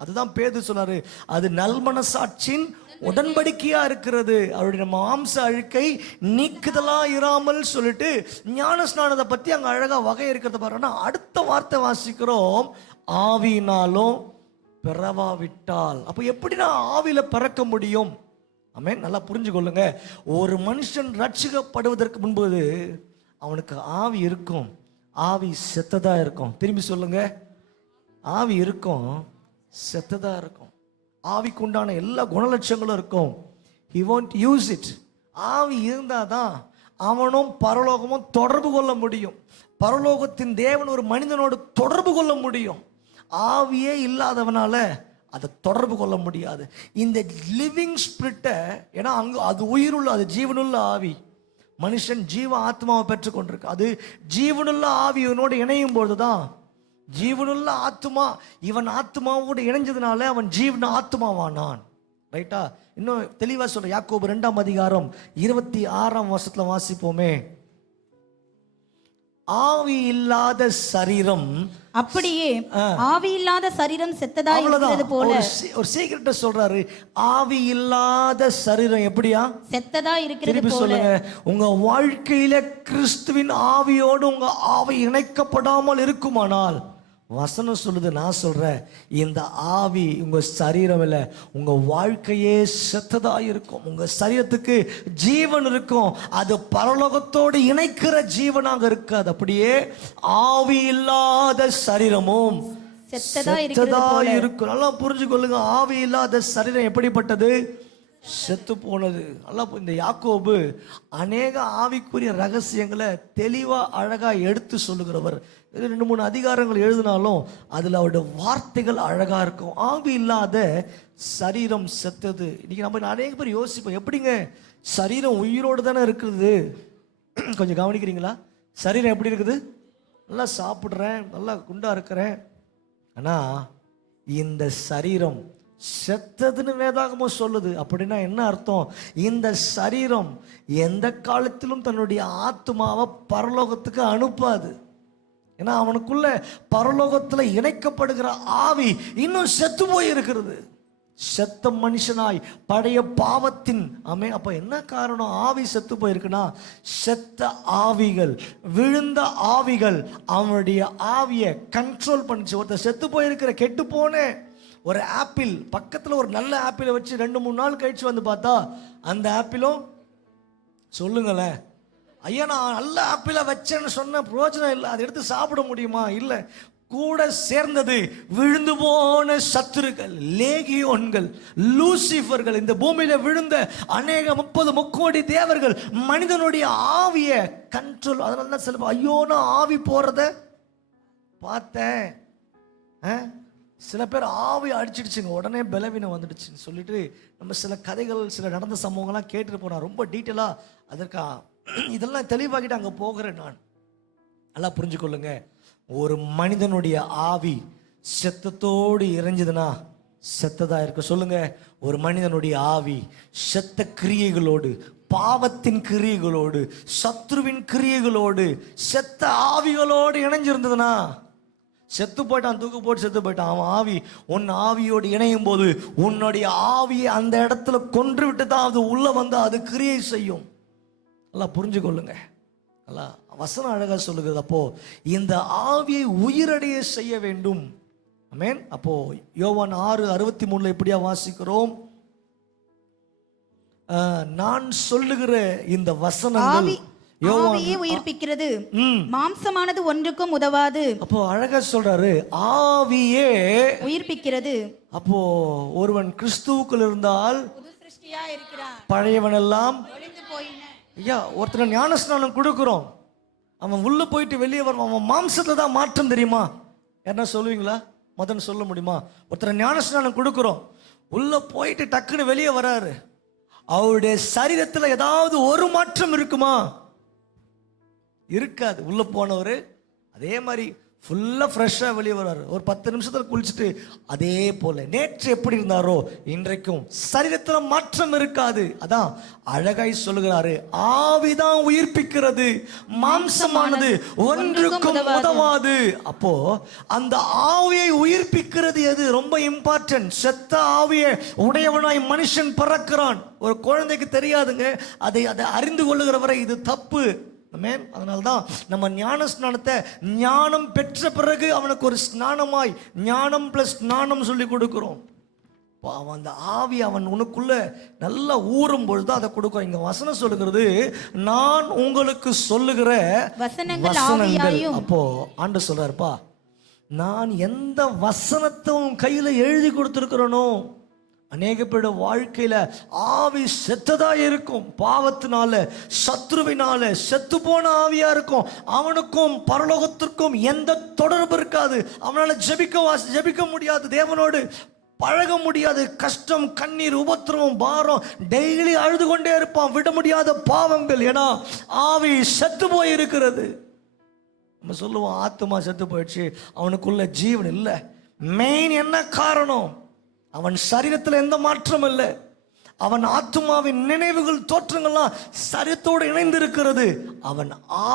அதுதான் பேதுரு சொன்னாரு, அது நல்மனசாட்சியின் உடன்படிக்கையா இருக்கிறது, அவருடைய மாம்ச அழுக்கை நீக்குதலா இராமல் சொல்லிட்டு ஞானஸ்நானத்தை பத்தி அங்க அழகா வகை இருக்கிறத பாருன்னா, அடுத்த வார்த்தை வாசிக்கிறோம், ஆவியினாலும் பிறவாவிட்டால். அப்போ எப்படி நான் ஆவியில பிறக்க முடியும்? ஆமென். நல்லா புரிஞ்சு கொள்ளுங்க. ஒரு மனுஷன் ரட்சிக்கப்படுவதற்கு முன்பு அவனுக்கு ஆவி இருக்கும், ஆவி செத்ததா இருக்கும். திரும்பி சொல்லுங்க, ஆவி இருக்கும், செத்ததா இருக்கும். ஆவிக்கு உண்டான எல்லா குணலட்சங்களும் இருக்கும். he won't use it. ஆவி இருந்தாதான் அவனும் பரலோகமும் தொடர்பு கொள்ள முடியும். பரலோகத்தின் தேவன் ஒரு மனிதனோடு தொடர்பு கொள்ள முடியும். ஆவியே இல்லாதவனால அதை தொடர்பு கொள்ள முடியாது. இந்த லிவிங் ஸ்பிரிட்டை, ஏன்னா அங்கு அது உயிருள்ள, அது ஜீவனுள்ள ஆவி. மனுஷன் ஜீவ ஆத்மாவை பெற்றுக்கொண்டிருக்கு. அது ஜீவனுள்ள ஆவி இவனோடு இணையும் பொழுதுதான் ஜீவனுள்ள ஆத்மா, இவன் ஆத்மாவோடு இணைஞ்சதுனால அவன் ஜீவன ஆத்மாவானான். ரைட்டா? இன்னும் தெளிவா சொல்ற, யாக்கோபு 2ஆம் அதிகாரம் 26ஆம் வசனத்துல வாசிப்போமே, ஆவி இல்லாத சரீரம் அப்படியே ஆவி இல்லாத சரீரம் செத்ததா இருக்கிறது போல. ஒரு சீக்கிரட்ட சொல்றாரு, ஆவி இல்லாத சரீரம் எப்படியா செத்ததா இருக்கிறது போல. சொல்லுங்க, உங்க வாழ்க்கையில கிறிஸ்துவின் ஆவியோடு உங்க ஆவி இணைக்கப்படாமல் இருக்குமானால், வசனம் சொல்லுது, நான் சொல்றேன், இந்த ஆவி உங்க சரீரம் இல்ல, உங்க வாழ்க்கையே செத்ததா இருக்கும். உங்க சரீரத்துக்கு ஜீவன் இருக்கும், அது பரலோகத்தோடு இணைக்கிற ஜீவனாக இருக்காது. அப்படியே ஆவி இல்லாத சரீரமும் செத்ததா இருக்கும். நல்லா புரிஞ்சு கொள்ளுங்க, ஆவி இல்லாத சரீரம் எப்படிப்பட்டது? செத்து போனது. நல்லா இந்த யாக்கோபு அநேக ஆவிக்குரிய ரகசியங்களை தெளிவா அழகா எடுத்து சொல்லுகிறவர். 2-3 அதிகாரங்கள் எழுதினாலும் அதுல அவருடைய வார்த்தைகள் அழகா இருக்கும். ஆவி இல்லாத சரீரம் செத்தது. இன்னைக்கு நம்ம அநேக பேர் யோசிப்போம், எப்படிங்க சரீரம் உயிரோடு தானே இருக்குது? கொஞ்சம் கவனிக்கிறீங்களா? சரீரம் எப்படி இருக்குது? நல்லா சாப்பிட்றேன், நல்லா குண்டா இருக்கிறேன், ஆனா இந்த சரீரம் செத்ததுன்னு வேதாகமும் சொல்லுது. அப்படின்னா என்ன அர்த்தம்? இந்த சரீரம் எந்த காலத்திலும் தன்னுடைய ஆத்மாவை பரலோகத்துக்கு அனுப்பாது. ஏன்னா அவனுக்குள்ள பரலோகத்தில் இணைக்கப்படுகிற ஆவி இன்னும் செத்து போய் இருக்கிறது. செத்த மனுஷனாய் பழைய பாவத்தின் அப்ப என்ன காரணம்? ஆவி செத்து போயிருக்குன்னா, செத்த ஆவிகள், விழுந்த ஆவிகள் அவனுடைய ஆவியை கண்ட்ரோல் பண்ணிச்சு. ஒருத்தர் செத்து போயிருக்கிற கெட்டு போன ஒரு ஆப்பிள் பக்கத்தில் ஒரு நல்ல ஆப்பிளை வச்சு 2-3 நாள் கழிச்சு வந்து பார்த்தா அந்த ஆப்பிளும், சொல்லுங்களேன் ஐயா, நான் நல்ல ஆப்பிளை வச்சேன்னு சொன்ன பிரயோஜனம் இல்லை. அதை எடுத்து சாப்பிட முடியுமா? இல்லை. கூட சேர்ந்தது விழுந்து போன சத்துருக்கள், லேகியோன்கள், லூசிஃபர்கள், இந்த பூமியில விழுந்த அநேக 30 முக்கோடி தேவர்கள் மனிதனுடைய ஆவிய கண்ட்ரோல். அதனால தான் சில ஐயோ நான் ஆவி போறத பார்த்தேன். சில பேர் ஆவி அடிச்சிடுச்சுங்க, உடனே பலவீனம் வந்துடுச்சுன்னு சொல்லிட்டு நம்ம சில கதைகள், சில நடந்த சம்பவங்கள்லாம் கேட்டுட்டு போனா ரொம்ப டீட்டெயிலா அதற்கா இதெல்லாம் தெளிவாகிட்டு அங்க போகிறேன் நான். நல்லா புரிஞ்சுக்கொள்ளுங்க, ஒரு மனிதனுடைய ஆவி செத்தத்தோடு இறைஞ்சதுன்னா செத்ததா இருக்க. சொல்லுங்க, ஒரு மனிதனுடைய ஆவி செத்த கிரியைகளோடு, பாவத்தின் கிரியைகளோடு, சத்ருவின் கிரியைகளோடு, செத்த ஆவிகளோடு இணைஞ்சிருந்ததுன்னா செத்து போயிட்டான், தூக்கு போட்டு செத்து போயிட்டான். அவன் ஆவி உன் ஆவியோடு இணையும் போது உன்னுடைய ஆவியை அந்த இடத்துல கொன்று விட்டு தான் அது உள்ள வந்து அது கிரியை செய்யும். நல்லா புரிஞ்சுக்கொள்ளுங்க. நல்லா வசனம் அழகா சொல்லுகிறது. அப்போ இந்த ஆவியை உயிரடைய செய்ய வேண்டும். ஆமென். அப்போ யோவான் 6:63 இப்படியா வாசிக்கிறோம், நான் சொல்லுகிற இந்த வசனங்கள் ஆவியே உயிர்ப்பிக்கிறது, மாம்சமானது ஒன்றுக்கும் உதவாது. அப்போ அழகா சொல்றாரு, ஆவியே உயிர்ப்பிக்கிறது. அப்போ ஒருவன் கிறிஸ்துவுக்குள் இருந்தால் புது சிருஷ்டியா இருக்கிறான், பழையவன் எல்லாம் ஒளிந்து போயின. ஐயா, ஒருத்தர் ஞானஸ்நானம் கொடுக்குறோம், அவன் உள்ள போயிட்டு வெளியே வருவான், அவன் மாம்சத்துல தான் மாற்றம் தெரியுமா? என்ன சொல்லுவீங்களா? முதல்ல சொல்ல முடியுமா? ஒருத்தர் ஞானஸ்நானம் கொடுக்குறோம், உள்ள போயிட்டு டக்குன்னு வெளியே வராரு, அவருடைய சரீரத்துல ஏதாவது ஒரு மாற்றம் இருக்குமா? இருக்காது. உள்ள போனவர் அதே மாதிரி ஃபுல்லா ஃப்ரெஷ்ஷா வெளியே வர்றாரு. ஒரு 10 நிமிஷத்துல குளிச்சுட்டு அதே போல நேற்று எப்படி இருந்தாரோ இன்றைக்கும் சரீரத்துல மாற்றம் இருக்காது. அதான் அழகாய் சொல்லுகிறாரு, ஆவிதான் உயிர்ப்பிக்கிறது, மாம்சமானது ஒன்றுக்கும் உதவாது. அப்போ அந்த ஆவியை உயிர்ப்பிக்கிறது எது? ரொம்ப இம்பார்ட்டன்ட். செத்த ஆவியை உடையவனாய் மனுஷன் பிறக்கிறான். ஒரு குழந்தைக்கு தெரியாதுங்க, அதை அறிந்து கொள்ளுகிற வரை இது தப்பு. அதனால்தான் நம்ம ஞான ஸ்நானத்தை ஞானம் பெற்ற பிறகு அவனுக்கு ஒரு ஸ்நானமாய் ஞானம் பிளஸ் ஸ்நானம் சொல்லி கொடுக்கிறோம். அவன் அந்த ஆவி அவன் உனக்குள்ள நல்லா ஊறும் பொழுது அதை கொடுக்கும். இங்க வசனம் சொல்லுகிறது, நான் உங்களுக்கு சொல்லுகிற வசனங்கள். அப்போ ஆண்டவர் சொல்றாருப்பா, நான் எந்த வசனத்தை உன் கையில எழுதி கொடுத்திருக்கிறேனோ, அநேக பேரோட வாழ்க்கையில ஆவி செத்ததா இருக்கும், பாவத்தினால சத்ருவினால செத்து போன ஆவியா இருக்கும். அவனுக்கும் பரலோகத்திற்கும் எந்த தொடர்பு இருக்காது. அவனால ஜெபிக்க முடியாது, தேவனோடு பழக முடியாது. கஷ்டம், கண்ணீர், உபத்திரவம், பாரம், டெய்லி அழுது கொண்டே இருப்பான், விட முடியாத பாவங்கள். ஏன்னா ஆவி செத்து போய் இருக்கிறது. நம்ம சொல்லுவோம் ஆத்துமா செத்து போயிடுச்சு, அவனுக்குள்ள ஜீவன் இல்லை. மெயின் என்ன காரணம்? அவன் சரீரத்தில் எந்த மாற்றம் இல்லை. அவன் ஆத்துமாவின் நினைவுகள், தோற்றங்கள்லாம் சரீரத்தோடு இணைந்து இருக்கிறது. அவன்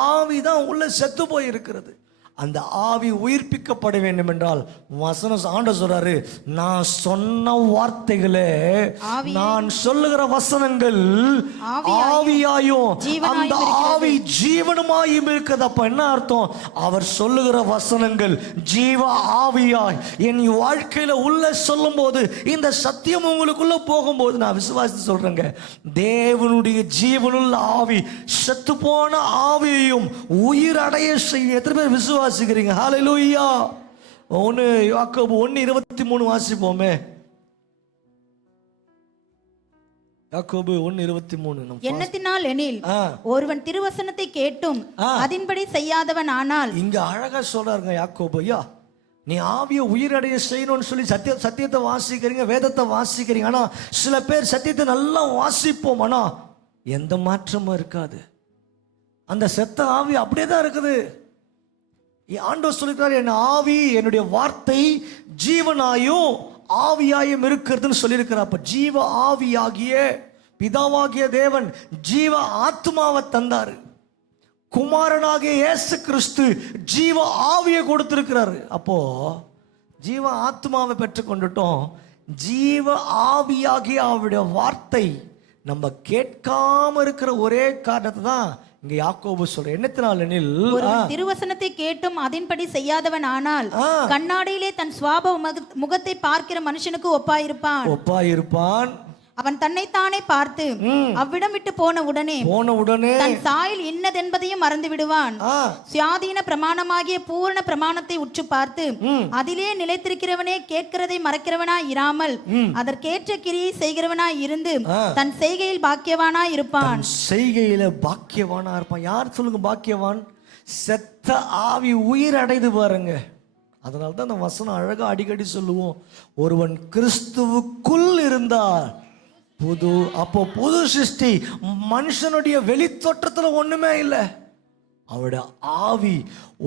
ஆவிதான் உள்ள செத்து போய் இருக்கிறது. அந்த ஆவி உயிர்ப்பிக்கப்பட வேண்டும் என்றால் வசனம் ஆண்டவர் சொல்றாரு, நான் சொன்ன வார்த்தைகளே, நான் சொல்லுகிற வசனங்கள் ஆவியாயும் அந்த ஆவி ஜீவனுமாயும் இருக்கிறது. அப்ப என்ன அர்த்தம்? அவர் சொல்லுகிற வசனங்கள் ஜீவ ஆவியாய் என் வாழ்க்கையில உள்ள சொல்லும் போது, இந்த சத்தியம் உங்களுக்குள்ள போகும்போது, நான் விசுவாசித்து சொல்றேங்க, தேவனுடைய ஜீவனுள்ள ஆவி செத்து போன ஆவியையும் உயிர் அடைய செய்யும். எத்தனை பேர் விசுவாசிக்கிறீங்க? ஹல்லேலூயா. யாக்கோபு 1:23 வாசிப்போமே. யாக்கோபு 1:23. எண்ணத்தினால் எனில் ஒருவன் திருவசனத்தை கேட்டும் அதின்படி செய்யாதவன் ஆனால். இங்க அழகா சொல்றாருங்க யாக்கோபு, ஐயா நீ ஆவிய உயிரடைய செய்யணும்னு சொல்லி சத்தியத்தை வாசிக்கிறீங்க, வேதத்தை வாசிக்கிறீங்க. ஆனா சில பேர் சத்தியத்தை நல்லா வாசிப்போம், ஆனா எந்த மாற்றமும் இருக்காது. அந்த செத்த ஆவி அப்படியே தான் இருக்குது. ஆண்டவர் சொல்லிருக்காரு, என் ஆவி, என்னுடைய வார்த்தை ஜீவனாயும் ஆவியாயும் இருக்கிறதுன்னு சொல்லியிருக்கிறார். அப்ப ஜீவ ஆவியாகிய பிதாவாகிய தேவன் ஜீவ ஆத்மாவை தந்தாரு. குமாரனாகிய இயேசு கிறிஸ்து ஜீவ ஆவியை கொடுத்திருக்கிறாரு. அப்போ ஜீவ ஆத்மாவை பெற்றுக்கொண்டுட்டோம். ஜீவ ஆவியாகிய அவருடைய வார்த்தை நம்ம கேட்காம இருக்கிற ஒரே காரணத்தை தான் இங்க யாக்கோபு சொல்ற. என்னத்தினால் எனில் திருவசனத்தை கேட்டும் அதன்படி செய்யாதவன் ஆனால் கண்ணாடியிலே தன் சுவாப முகத்தை பார்க்கிற மனுஷனுக்கு ஒப்பாயிருப்பான். அவன் தன்னைத்தானே பார்த்து அவ்விடம் விட்டு போன உடனே தன் சாயல் இன்னதென்பதையும் மறந்து விடுவான். சுயாதீன பிரமாணமாகிய பூரண பிரமாணத்தை உற்று பார்த்து அதிலே நிலைத்திருக்கிறவனே கேட்கிறதை மறக்கிறவனாய் இராமல் அதற்கேற்ற கிரியை செய்கிறவனாய் இருந்து தன் செய்கையில் பாக்கியவானாய் இருப்பான். செய்கையில பாக்கியவானா இருப்பான். யார் சொல்லுங்க பாக்கியவான்? செத்த ஆவி உயிர் அடைந்து பாருங்க. அதனால தான் அந்த வசனம் அழகா அடிக்கடி சொல்லுவோம், ஒருவன் கிறிஸ்துவுக்குள் இருந்தால் அப்போ புது சிருஷ்டி. மனுஷனுடைய வெளித்தோற்றத்துல ஒண்ணுமே இல்லை. அவருடைய ஆவி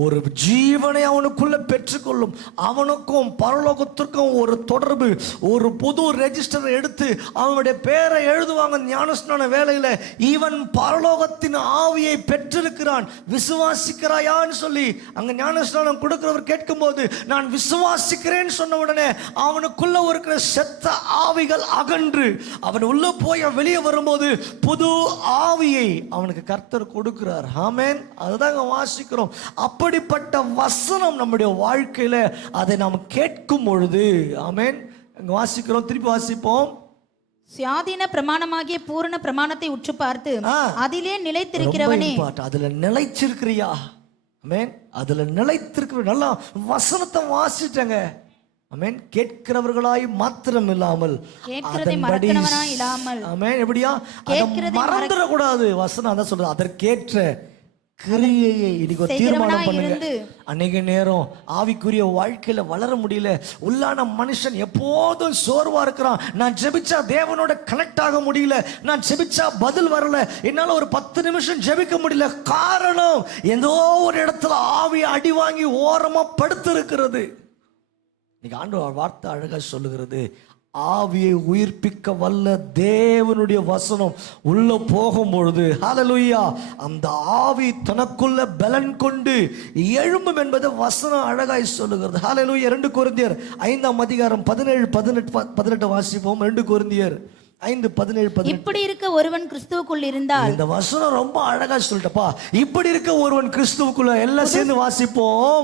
ஒரு ஜீவனை அவனுக்குள்ள பெற்றுக்கொள்ளும். அவனுக்கும் பரலோகத்திற்கும் ஒரு தொடர்பு. ஒரு புது ரெஜிஸ்டர் எடுத்து அவனுடைய பேரை எழுதுவாங்க ஞானஸ்நான வேலையில. இவன் பரலோகத்தின் ஆவியை பெற்றிருக்கிறான், விசுவாசிக்கிறாயான்னு சொல்லி அங்க ஞானஸ்நானம் கொடுக்கிறவர் கேட்கும் போது நான் விசுவாசிக்கிறேன்னு சொன்ன உடனே அவனுக்குள்ள இருக்கிற செத்த ஆவிகள் அகன்று அவன் உள்ள போய் வெளியே வரும்போது புது ஆவியை அவனுக்கு கர்த்தர் கொடுக்கிறார். ஆமென். அதுதான் வாசிக்கிறோம். அப்படிப்பட்ட வசனம் நம்முடைய வாழ்க்கையில அதை நாம் கேட்கும் பொழுது, ஆமென், வாசிக்கிறோம். திருப்பி வாசிப்போம். சுயாதீன பிரமாணமாகிய பூரண பிரமாணத்தை உற்று பார்த்து அதிலே நிலைத்திருக்கிறவனே. அதுல நிலைச்சிருக்கிறியா? ஆமென். அதுல நிலைத்திருக்கிற நல்லா வசனத்தை வாசிட்டங்க. ஆமென். கேட்கிறவர்களாய் மாத்திரம் இல்லாமல் ஆமென். எப்படியா மறந்துட கூடாது. வசனம் அதான் சொல்றது, அதற்கேற்ற கிரியையை இன்னைக்கு தீர்மானம் பண்ணுங்க. அநேக நேரம் ஆவிக்குரிய வாழ்க்கையில வளர முடியல. உள்ளான மனுஷன் எப்போதும் சோர்வா இருக்கிறான். நான் ஜெபிச்சா தேவனோட கனெக்ட் ஆக முடியல, நான் ஜெபிச்சா பதில் வரல, என்னால ஒரு 10 நிமிஷம் ஜெபிக்க முடியல. காரணம், ஏதோ ஒரு இடத்துல ஆவி அடி வாங்கி ஓரமா படுத்து இருக்கிறது. இன்னைக்கு ஆண்டவர் வார்த்தை அழகா சொல்லுகிறது, ஆவியை உயிர்ப்பிக்க வல்ல தேவனுடைய வசனம் உள்ள போகும் பொழுது ஹல்லேலூயா, அந்த ஆவி தனக்குள்ள பலன் கொண்டு எழும்பும் என்பது வசனம் அழகாய் சொல்லுகிறது. ஹல்லேலூயா. 2 கொரிந்தியர் 5ஆம் அதிகாரம் 17-18 வாசிப்போம். 2 கொரிந்தியர் 5:17. இப்படி இருக்க ஒருவன் கிறிஸ்துவுக்குள் இருந்தால். இந்த வசனம் ரொம்ப அழகா சொல்லிட்டப்பா. இப்படி இருக்க ஒருவன் கிறிஸ்துவுக்குள்ள, எல்லாம் சேர்ந்து வாசிப்போம்.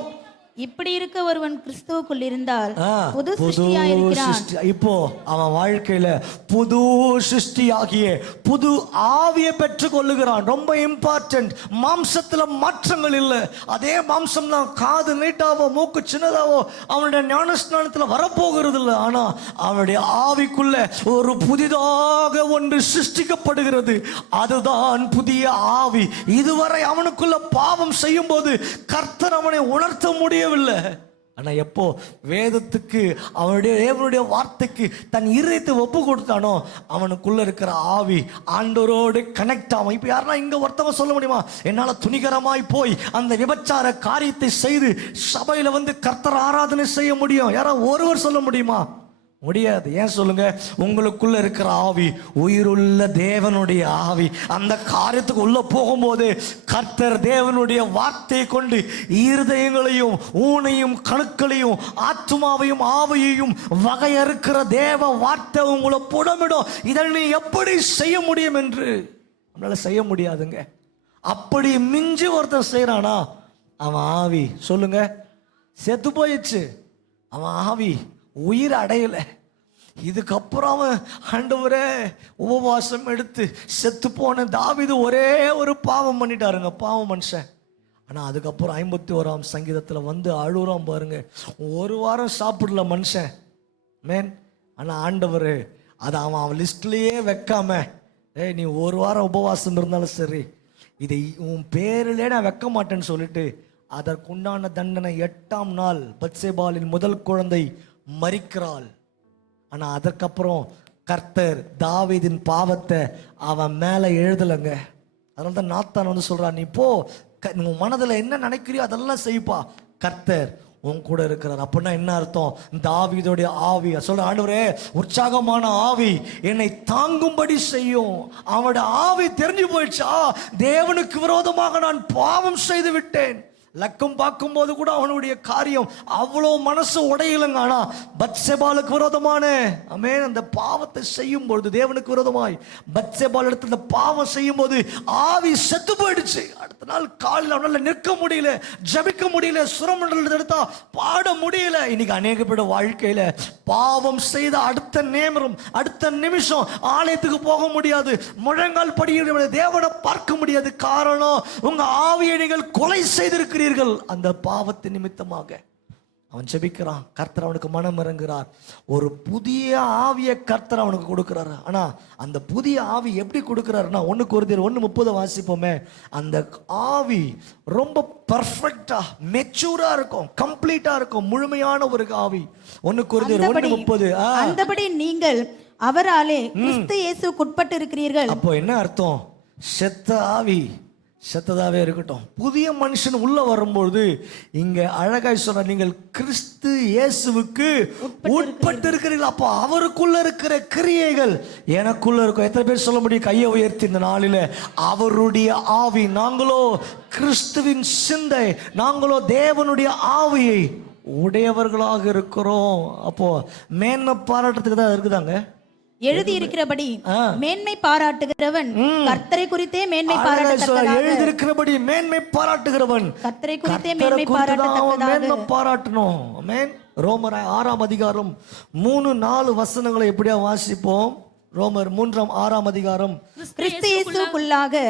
இப்படி இருக்க ஒருவன் கிறிஸ்துவுக்குள் இருந்தால் புது சிருஷ்டியாய் இருக்கிறான். இப்போ அவன் வாழ்க்கையில புது சிருஷ்டியாகிய புது ஆவியை பெற்றுக் கொள்ளுகிறான். ரொம்ப இம்பார்ட்டன்ட். மாம்சத்துல மாற்றங்கள் இல்லை. அதே மாம்சம் தான் காது நீட்டாவோ மூக்கு சின்னதாவோ அவனுடைய ஞானஸ்நானத்துல வரப்போகிறது இல்லை. ஆனா அவனுடைய ஆவிக்குள்ள ஒரு புதிதாக ஒன்று சிருஷ்டிக்கப்படுகிறது. அதுதான் புதிய ஆவி. இதுவரை அவனுக்குள்ள பாவம் செய்யும் போது கர்த்தர் அவனை உணர்த்த முடிய. ஆனா எப்போ வேதத்துக்கு அவனுடைய தேவனுடைய வார்த்தைக்கு தன் இருதயத்தை ஒப்பு கொடுத்தானோ அவனுக்குள்ள இருக்கிற ஆவி ஆண்டவரோடு கனெக்ட் ஆகும். இப்ப யாருன்னா இங்க ஒருத்தவங்க சொல்ல முடியுமா, என்னால துணிகரமாய் போய் அந்த விபச்சார காரியத்தை செய்து சபையில வந்து கர்த்தர் ஆராதனை செய்ய முடியும்? யாராவது ஒருவர் சொல்ல முடியுமா? முடியாது. ஏன் சொல்லுங்க? உங்களுக்குள்ள இருக்கிற ஆவி உயிருள்ள தேவனுடைய ஆவி. அந்த காரியத்துக்கு உள்ள போகும்போது கர்த்தர் தேவனுடைய வார்த்தையை கொண்டு இருதயங்களையும் ஊனையும் கணுக்களையும் ஆத்துமாவையும் ஆவியையும் வகையறுக்கிற தேவ வார்த்தை உங்களை புடமிடும். இதை நீ எப்படி செய்ய முடியும் என்று நம்மளால செய்ய முடியாதுங்க. அப்படி மிஞ்சி ஒருத்தர் செய்யறானா அவன் ஆவி சொல்லுங்க செத்து போயிடுச்சு. அவன் ஆவி உயிர் அடையல. இதுக்கப்புறம் அவன் ஆண்டவரே உபவாசம் எடுத்து செத்து போன தாவீது ஒரே ஒரு பாவம் பண்ணிட்டாருங்க, பாவம் மனுஷன். ஆனா அதுக்கப்புறம் 51ஆம் சங்கீதத்துல வந்து அழுறான் பாருங்க. 1 வாரம் சாப்பிடல மனுஷன் மேன். ஆனா ஆண்டவர் அதை அவன் லிஸ்ட்லயே வைக்காம, நீ 1 வாரம் உபவாசம் இருந்தாலும் சரி, இதை உன் பேரிலே நான் வைக்க மாட்டேன்னு சொல்லிட்டு அதற்குண்டான தண்டனை 8ஆம் நாள் பத்சேபாலின் முதல் குழந்தை மரிக்கிறாள். ஆனா அதற்கப்புறம் கர்த்தர் தாவீதின் பாவத்தை அவன் மேல எழுதலைங்க. அதனால தான் நாத்தான் வந்து சொல்றான், நீ போ, உன் மனதுல என்ன நினைக்கிறியோ அதெல்லாம் செய்ப்பா, கர்த்தர் உன் கூட இருக்கிறார். அப்படின்னா என்ன அர்த்தம்? தாவீதுடைய ஆவி சொல்ற, ஆண்டவரே உற்சாகமான ஆவி என்னை தாங்கும்படி செய்யும். அவனுடைய ஆவி தெரிஞ்சு போயிடுச்சா, தேவனுக்கு விரோதமாக நான் பாவம் செய்து விட்டேன். லக்கம் பார்க்கும்போது கூட அவனுடைய காரியம் அவ்வளோ மனசு உடையலங்க. ஆனா பத்சேபாலுக்கு விரோதமான ஆமென் அந்த பாவத்தை செய்யும் பொழுது, தேவனுக்கு விரோதமாய் பத்சேபால் இடத்துல இந்த பாவம் செய்யும் போது ஆவி செத்து போயிடுச்சு. அடுத்த நாள் காலையில் அவனால நிற்க முடியல, ஜபிக்க முடியல, சுரமண்டலத்தை எடுத்தா பாட முடியல. இன்னைக்கு அநேக பேரோட வாழ்க்கையில பாவம் செய்த அடுத்த நேரம், அடுத்த நிமிஷம் ஆலயத்துக்கு போக முடியாது, முழங்கால் படிக்கிற தேவனை பார்க்க முடியாது. காரணம், உங்க ஆவியை நீங்கள் கொலை செய்திருக்கிறீர்கள். அந்த பாவத்தின் நிமித்தமாக அவன் ஜெபிக்கிறான், கர்த்தர் அவனுக்கு மனம் இறங்குறார், ஒரு புதிய ஆவியை கர்த்தர் அவனுக்கு கொடுக்கிறாரு. ஆனா அந்த புதிய ஆவி எப்படி கொடுக்கிறாருன்னா, 1 கொரிந்தியர் 1:30 வாசிப்போமே. அந்த ஆவி ரொம்ப பர்ஃபெக்டா மெச்சூரா இருக்கும், கம்ப்ளீட்டா இருக்கும், முழுமையான ஒரு ஆவி. 1 கொரிந்தியர் 1:30. அந்தபடி நீங்கள் அவராலே கிறிஸ்து இயேசுவுக்கு உட்பட்டு இருக்கிறீர்கள். அப்போ என்ன அர்த்தம்? செத்த ஆவி செத்ததாவே இருக்கட்டும், புதிய மனுஷன் உள்ள வரும்போது இங்க அழகாய் சொன்ன, நீங்கள் கிறிஸ்து இயேசுவுக்கு உட்பட்டு இருக்கிறீர்கள். அப்போ அவருக்குள்ள இருக்கிற கிரியைகள் எனக்குள்ள இருக்கும். எத்தனை பேர் சொல்ல முடியும் கையை உயர்த்தி இந்த நாளில? அவருடைய ஆவி, நாங்களோ கிறிஸ்துவின் சிந்தை, நாங்களோ தேவனுடைய ஆவியை உடையவர்களாக இருக்கிறோம். அப்போ மேன்மை பாராட்டுறதுக்கு தான் இருக்குதாங்க. எழுதி இருக்கிறபடி மேன்மை பாராட்டுகிறவன் கர்த்தரை குறித்தே மேன்மை பாராட்டுகிறவன். எழுதி இருக்கிறபடி மேன்மை பாராட்டுகிறவன் கர்த்தரை குறித்தே மேன்மை பாராட்டத்தக்கதாக பாராட்டணும். ஆமென். ரோமர் 6ஆம் அதிகாரம் 3-4 வசனங்களை எப்படியா வாசிப்போம்? ரோமர் 3-6ஆம் அதிகாரம். கிறிஸ்து இயேசுவுக்குள்ளாக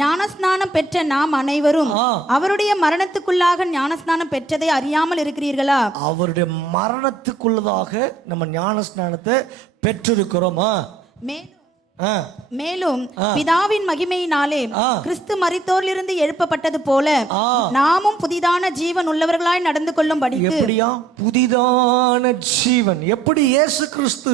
ஞானஸ்நானம் பெற்ற நாம் அனைவரும் அவருடைய மரணத்துக்குள்ளாக ஞானஸ்நானம் பெற்றதை அறியாமல் இருக்கிறீர்களா? அவருடைய மரணத்துக்குள்ளதாக நம்ம ஞானஸ்நானத்தை பெற்றிருக்கிறோமா? மேலும் பிதாவின் மகிமையினாலே கிறிஸ்து மரித்தோரிலிருந்து எழுப்பப்பட்டது போல நாமும் புதிதான ஜீவன் உள்ளவர்களாய் நடந்து கொள்ளும்படிக்கு. எப்படியா புதிதான ஜீவன்? எப்படி இயேசு கிறிஸ்து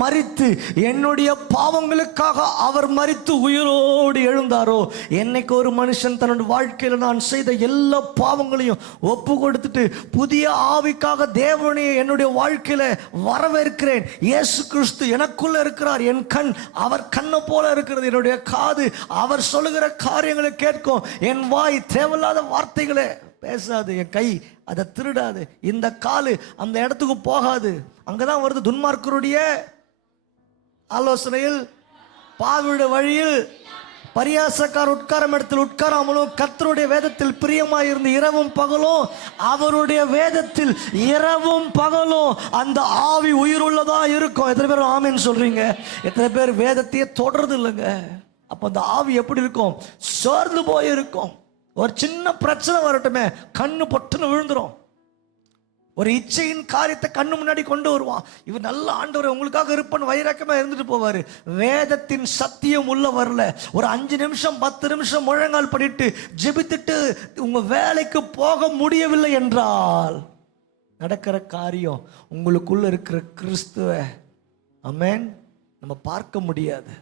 மரித்து என்னுடைய பாவங்களுக்காக அவர் மரித்து உயிரோடு எழுந்தாரோ, என்னைக்கு ஒரு மனுஷன் தன்னுடைய வாழ்க்கையில நான் செய்த எல்லா பாவங்களையும் ஒப்பு கொடுத்துட்டு புதிய ஆவிக்காக தேவனை என்னுடைய வாழ்க்கையில வரவேற்கிறேன், இயேசு கிறிஸ்து எனக்குள்ள இருக்கிறார், என் கண் அவர் கண்ணை போல இருக்கிறது, என்னுடைய காது அவர் சொல்லுகிற காரியங்களை கேட்கும், என் வாய் தேவையில்லாத வார்த்தைகளை பேசாது, என் கை அதை திருடாது, இந்த காலு அந்த இடத்துக்கு போகாது. அங்கதான் வருது துன்மார்க்கருடைய ஆலோசனையில், பாவியுடைய வழியில், பரியாசக்கார உட்காரம் இடத்தில் உட்காராமலும் கர்த்தருடைய வேதத்தில் பிரியமாயிருந்து இரவும் பகலும் அவருடைய வேதத்தில் இரவும் பகலும் அந்த ஆவி உயிருள்ளதா இருக்கும். எத்தனை பேர் ஆமென் சொல்றீங்க? எத்தனை பேர் வேதத்தையே தொடர்றது இல்லைங்க? அப்ப அந்த ஆவி எப்படி இருக்கும்? சோர்ந்து போயிருக்கும். ஒரு சின்ன பிரச்சனை வரட்டுமே, கண்ணு பொட்டுன்னு விழுந்துரும். ஒரு இச்சையின் காரியத்தை கண்ணு முன்னாடி கொண்டு வருவான். இவர் நல்ல ஆண்டவர் உங்களுக்காக இருப்பன் வைராக்கமா இருந்துட்டு போவாரு. வேதத்தின் சத்தியம் உள்ள வரல, ஒரு 5 நிமிஷம் 10 நிமிஷம் முழங்கால் பண்ணிட்டு ஜெபித்துட்டு உங்க வேலைக்கு போக முடியவில்லை என்றால் நடக்கிற காரியம் உங்களுக்குள்ள இருக்கிற கிறிஸ்துவ ஆமென் நம்ம பார்க்க முடியாது.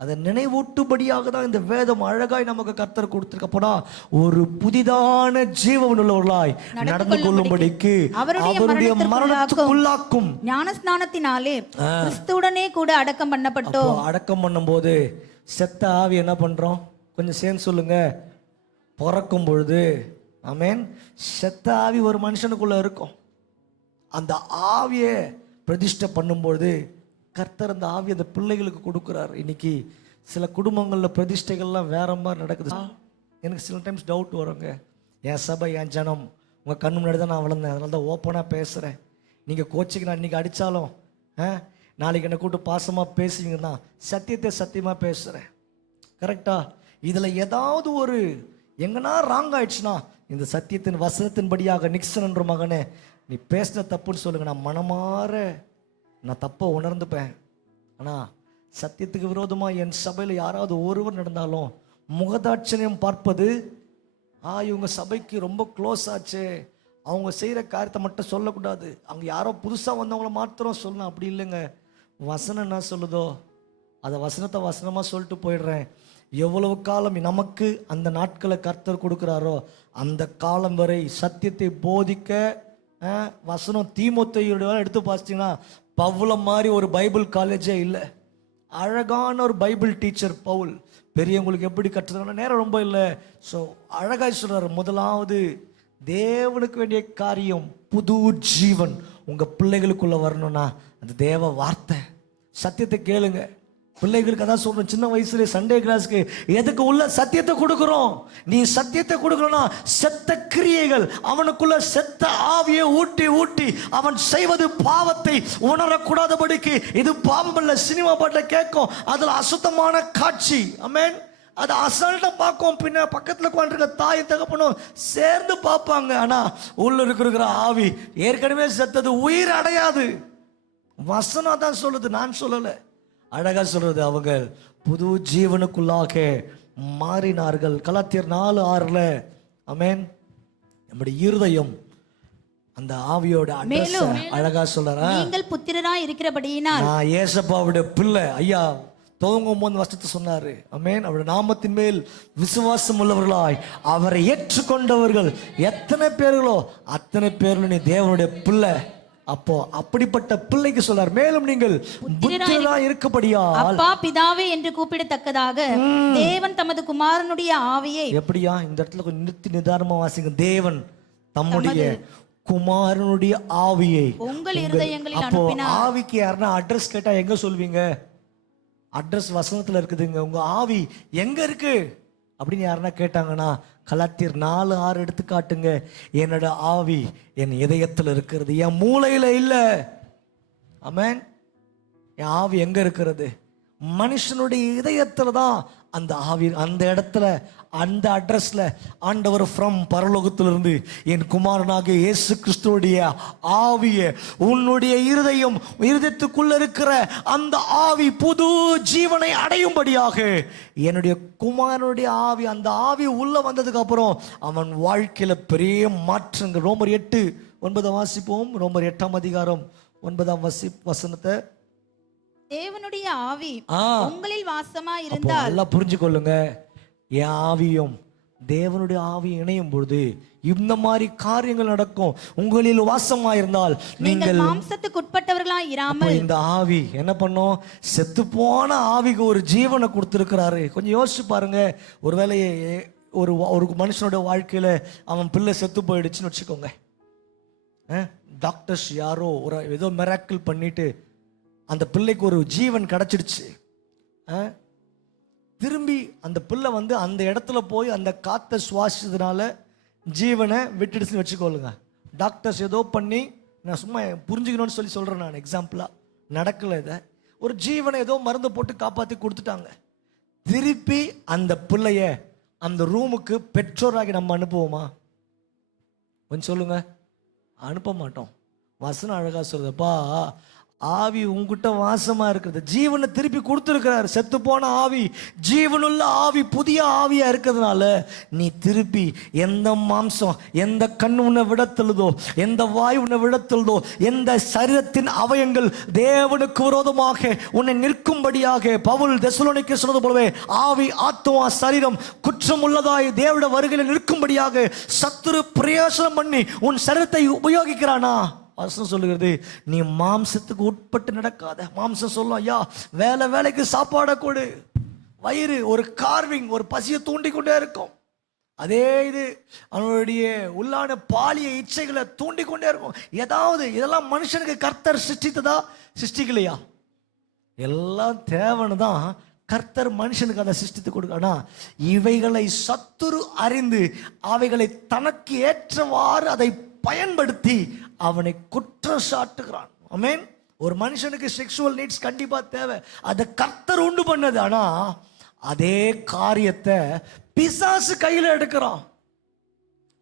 அதை நினைவூட்டும்படியாக தான் இந்த வேதம் அழகாய் நமக்கு கர்த்தர் கொடுத்திருக்கப்போனா, ஒரு புதிதான ஜீவன் உள்ளவர்களாய் நடந்து கொள்ளும்படிக்கு அவருடைய மரணத்துக்குள்ளாக்கும் ஞானஸ்நானத்தினாலே கிறிஸ்துவுடனே கூட அடக்கம் பண்ணப்பட்டோம். அடக்கம் பண்ணும்போது செத்த ஆவி என்ன பண்றோம்? கொஞ்சம் சேர்ந்து சொல்லுங்க. பிறக்கும் பொழுது ஆமென் செத்த ஆவி ஒரு மனுஷனுக்குள்ள இருக்கும். அந்த ஆவியை பிரதிஷ்டை பண்ணும்பொழுது கர்த்தர் அந்த ஆவி அந்த பிள்ளைகளுக்கு கொடுக்குறாரு. இன்னைக்கு சில குடும்பங்களில் பிரதிஷ்டைகள்லாம் வேற மாதிரி நடக்குது. எனக்கு சில டைம்ஸ் டவுட் வருங்க, என் சபை என் ஜனம் உங்கள் கண்ணு முன்னாடி தான் நான் வளர்ந்தேன், அதனால தான் ஓப்பனாக பேசுகிறேன். நீங்கள் கோச்சிக்கு நான் இன்றைக்கி அடித்தாலும் நாளைக்கு என்னை கூப்பிட்டு பாசமாக பேசுவீங்கன்னா சத்தியத்தை சத்தியமாக பேசுகிறேன். கரெக்டா? இதில் ஏதாவது ஒரு எங்கன்னா ராங் ஆயிடுச்சுன்னா இந்த சத்தியத்தின் வசனத்தின்படியாக நிக்சன் என்ற மகனே நீ பேசின தப்புன்னு சொல்லுங்க, நான் மனமாற நான் தப்பை உணர்ந்துப்பேன். ஆனால் சத்தியத்துக்கு விரோதமாக என் சபையில் யாராவது ஒருவர் நடந்தாலும் முகதாட்சணியம் பார்ப்பது, இவங்க சபைக்கு ரொம்ப க்ளோஸ் ஆச்சு, அவங்க செய்கிற காரியத்தை மட்டும் சொல்லக்கூடாது, அவங்க யாரோ புதுசாக வந்தவங்கள மாத்திரம் சொல்லணும், அப்படி இல்லைங்க. வசனம் என்ன சொல்லுதோ அதை வசனத்தை வசனமாக சொல்லிட்டு போயிடுறேன். எவ்வளவு காலம் நமக்கு அந்த நாட்களை கர்த்தர் கொடுக்குறாரோ அந்த காலம் வரை சத்தியத்தை போதிக்க வசனம். தீமோத்தேயுடைய எடுத்து பார்த்தீங்கன்னா பவுல மாதிரி ஒரு பைபிள் காலேஜே இல்லை. அழகான ஒரு பைபிள் டீச்சர் பவுல். பெரியவங்களுக்கு எப்படி கற்றுதுன்னா நேரம் ரொம்ப இல்லை. ஸோ அழகாய் சொல்றாரு, முதலாவது தேவனுக்கு வேண்டிய காரியம் புது ஜீவன் உங்கள் பிள்ளைகளுக்குள்ளே வரணும்னா அந்த தேவ வார்த்தை சத்தியத்தை கேளுங்க. பிள்ளைகளுக்கு அதான் சொல்றோம், சின்ன வயசுல சண்டே கிளாஸ்க்கு எதுக்கு உள்ள சத்தியத்தை கொடுக்குறோம். நீ சத்தியத்தை கொடுக்கணும்னா செத்த கிரியைகள் அவனுக்குள்ள செத்த ஆவியை ஊட்டி ஊட்டி அவன் செய்வது பாவத்தை உணரக்கூடாதபடிக்கு, இது பாவம் அல்ல, சினிமா பாட்டை கேட்கும், அதுல அசுத்தமான காட்சி, ஆமென், அது அசால்ட்டா பார்க்கும். பின்ன பக்கத்தில் உட்காந்துருக்க தாய் தகப்பனும் சேர்ந்து பார்ப்பாங்க. ஆனா உள்ள இருக்கிற ஆவி ஏற்கனவே செத்தது, உயிர் அடையாது. வசனம் தான் சொல்லுது, நான் சொல்லலை. அழகா சொல்றது, அவங்க புது ஜீவனுக்குள்ளாக மாறினார்கள். கலாத்தியர் 4:6 ஆமென். நம்முடைய இருதயம் அந்த ஆவியோட மேலும் அழகா சொல்றேன், நீங்கள் புத்திரராய் இருக்கிறபடியினால் நான் ஏசப்பாவுடைய பிள்ளை. ஐயா துவங்கும் போது வசனத்தை சொன்னாரு, ஆமென். அவருடைய நாமத்தின் மேல் விசுவாசம் உள்ளவர்களாய் அவரை ஏற்றுக்கொண்டவர்கள் எத்தனை பேர்களோ அத்தனை பேர்களும் நீ தேவனுடைய பிள்ளை. அப்போ அப்படிப்பட்ட பிள்ளைக்கு சொல்றார், மேலும் நீங்கள் புத்திரராய் இருக்கப்படியால் அப்பா பிதாவே என்று கூப்பிடத்தக்கதாக தேவன் தமது குமாரனுடைய ஆவியை. எப்படியா இந்த இடத்துல கொஞ்சம் நிறுத்தி நிதானமா வாசிங்க. தேவன் தம்முடைய குமாரனுடைய ஆவியை உங்கள் இருதயங்களில் அப்போ அனுப்பினார். ஆவிக்கு யாருன்னா அட்ரஸ் கேட்டா எங்க சொல்வீங்க? அட்ரஸ் வசனத்துல இருக்குதுங்க. உங்க ஆவி எங்க இருக்கு அப்படின்னு யாருன்னா கேட்டாங்கன்னா கலாத்தியர் 4:6 எடுத்து காட்டுங்க. என்னோட ஆவி என் இதயத்தில் இருக்கிறது, என் மூளையில இல்ல. ஆமென். என் ஆவி எங்க இருக்கிறது? மனுஷனுடைய இதயத்துல தான் அந்த ஆவி. அந்த இடத்துல அந்த அட்ரஸ்ல ஆண்டவர் ஃப்ரம் பரலோகத்திலிருந்து என் குமாரனாகிய இயேசு கிறிஸ்துவுடைய ஆவியை உன்னுடைய இருதயத்துக்குள்ள இருக்கிற அந்த ஆவி புது ஜீவனை அடையும்படியாக என்னுடைய குமாரனுடைய ஆவி, அந்த ஆவி உள்ள வந்ததுக்கு அப்புறம் அவன் வாழ்க்கையில பெரிய மாற்றங்கள். ரோமர் 8:9 வாசிப்போம். ரோமர் 8:9 வசனத்தை. தேவனுடைய ஆவி உங்களில் வாசமா இருந்தால் நல்லா புரிஞ்சுக்கொள்ளுங்க, என் ஆவியும் தேவனுடைய ஆவி இணையும் பொழுது இந்த மாதிரி காரியங்கள் நடக்கும். உங்களில் வாசமா இருந்தால் நீங்கள் மாம்சத்துக்கு உட்பட்டவர்களாய் இராமல். இந்த ஆவி என்ன பண்ணும்? செத்து போன ஆவிக்கு ஒரு ஜீவனை கொடுத்திருக்கிறாரு. கொஞ்சம் யோசிச்சு பாருங்க. ஒருவேளை ஒரு மனுஷனோட வாழ்க்கையில அவன் பிள்ளை செத்து போயிடுச்சுன்னு வச்சுக்கோங்க. டாக்டர்ஸ் யாரோ ஏதோ மிராக்கிள் பண்ணிட்டு அந்த பிள்ளைக்கு ஒரு ஜீவன் கிடைச்சிடுச்சு. திரும்பி அந்த பிள்ளை அந்த இடத்துல போய் அந்த காற்றை சுவாசிச்சதுனால ஜீவனை விட்டுடுச்சுன்னு வச்சுக்கொள்ளுங்க. டாக்டர்ஸ் ஏதோ பண்ணி, நான் சும்மா புரிஞ்சுக்கணும்னு சொல்கிறேன், நான் எக்ஸாம்பிளாக நடக்கலை. இதை ஒரு ஜீவனை ஏதோ மருந்து போட்டு காப்பாற்றி கொடுத்துட்டாங்க. திருப்பி அந்த பிள்ளைய அந்த ரூமுக்கு பெற்றோராகி நம்ம அனுப்புவோமா? கொஞ்சம் சொல்லுங்க. அனுப்ப மாட்டோம். வசனம் அழகா சொல்றதுப்பா, ஆவி உங்ககிட்ட வாசமா இருக்கிறது, ஜீவனை திருப்பி கொடுத்துருக்கிறார். செத்து போன ஆவி ஜீவனுள்ள ஆவி புதிய ஆவியா இருக்கிறதுனால நீ திருப்பி எந்த மாம்சம், எந்த கண் உன்னை விடத்தழுதோ, எந்த வாய் உன்னை விடத்தழுதோ, எந்த சரீரத்தின் அவயங்கள் தேவனுக்கு விரோதமாக உன்னை நிற்கும்படியாக பவுல் தெசலோனிக்கேயர் சொன்னது போலவே ஆவி ஆத்துமா சரீரம் குற்றம் உள்ளதாய் தேவனுடைய வருகையில் நிற்கும்படியாக சத்துரு பிரயோசனம் பண்ணி உன் சரீரத்தை உபயோகிக்கிறானா? வசனம் சொல்லுகிறது, நீ மாம்சத்துக்கு உட்பட்டு நடக்காத. மாம்சம் சொல்லும், ஐயா வேலைக்கு சாப்பாடை கொடு. வயிறு ஒரு கார்விங், ஒரு பசியை தூண்டி கொண்டே இருக்கும். அதே இது அவனுடைய உள்ளான பாலிய இச்சைகளை தூண்டி கொண்டே இருக்கும். ஏதாவது இதெல்லாம் மனுஷனுக்கு கர்த்தர் சிருஷ்டித்ததா? சிருஷ்டிக்கலையா? எல்லாம் தேவனு தான் கர்த்தர் மனுஷனுக்கு அதை சிருஷ்டித்து கொடுக்கனா. இவைகளை சத்துரு அறிந்து அவைகளை தனக்கு ஏற்றவாறு அதை பயன்படுத்தி அவனை குற்றம் சாட்டுகிறான். ஆமென். ஒரு மனுஷனுக்கு செக்ஷுவல் நீட்ஸ் கண்டிப்பா தேவை, அதை கர்த்தர் உண்டு பண்ணது. ஆனா அதே காரியத்தை பிசாசு கையில எடுக்கிறான்.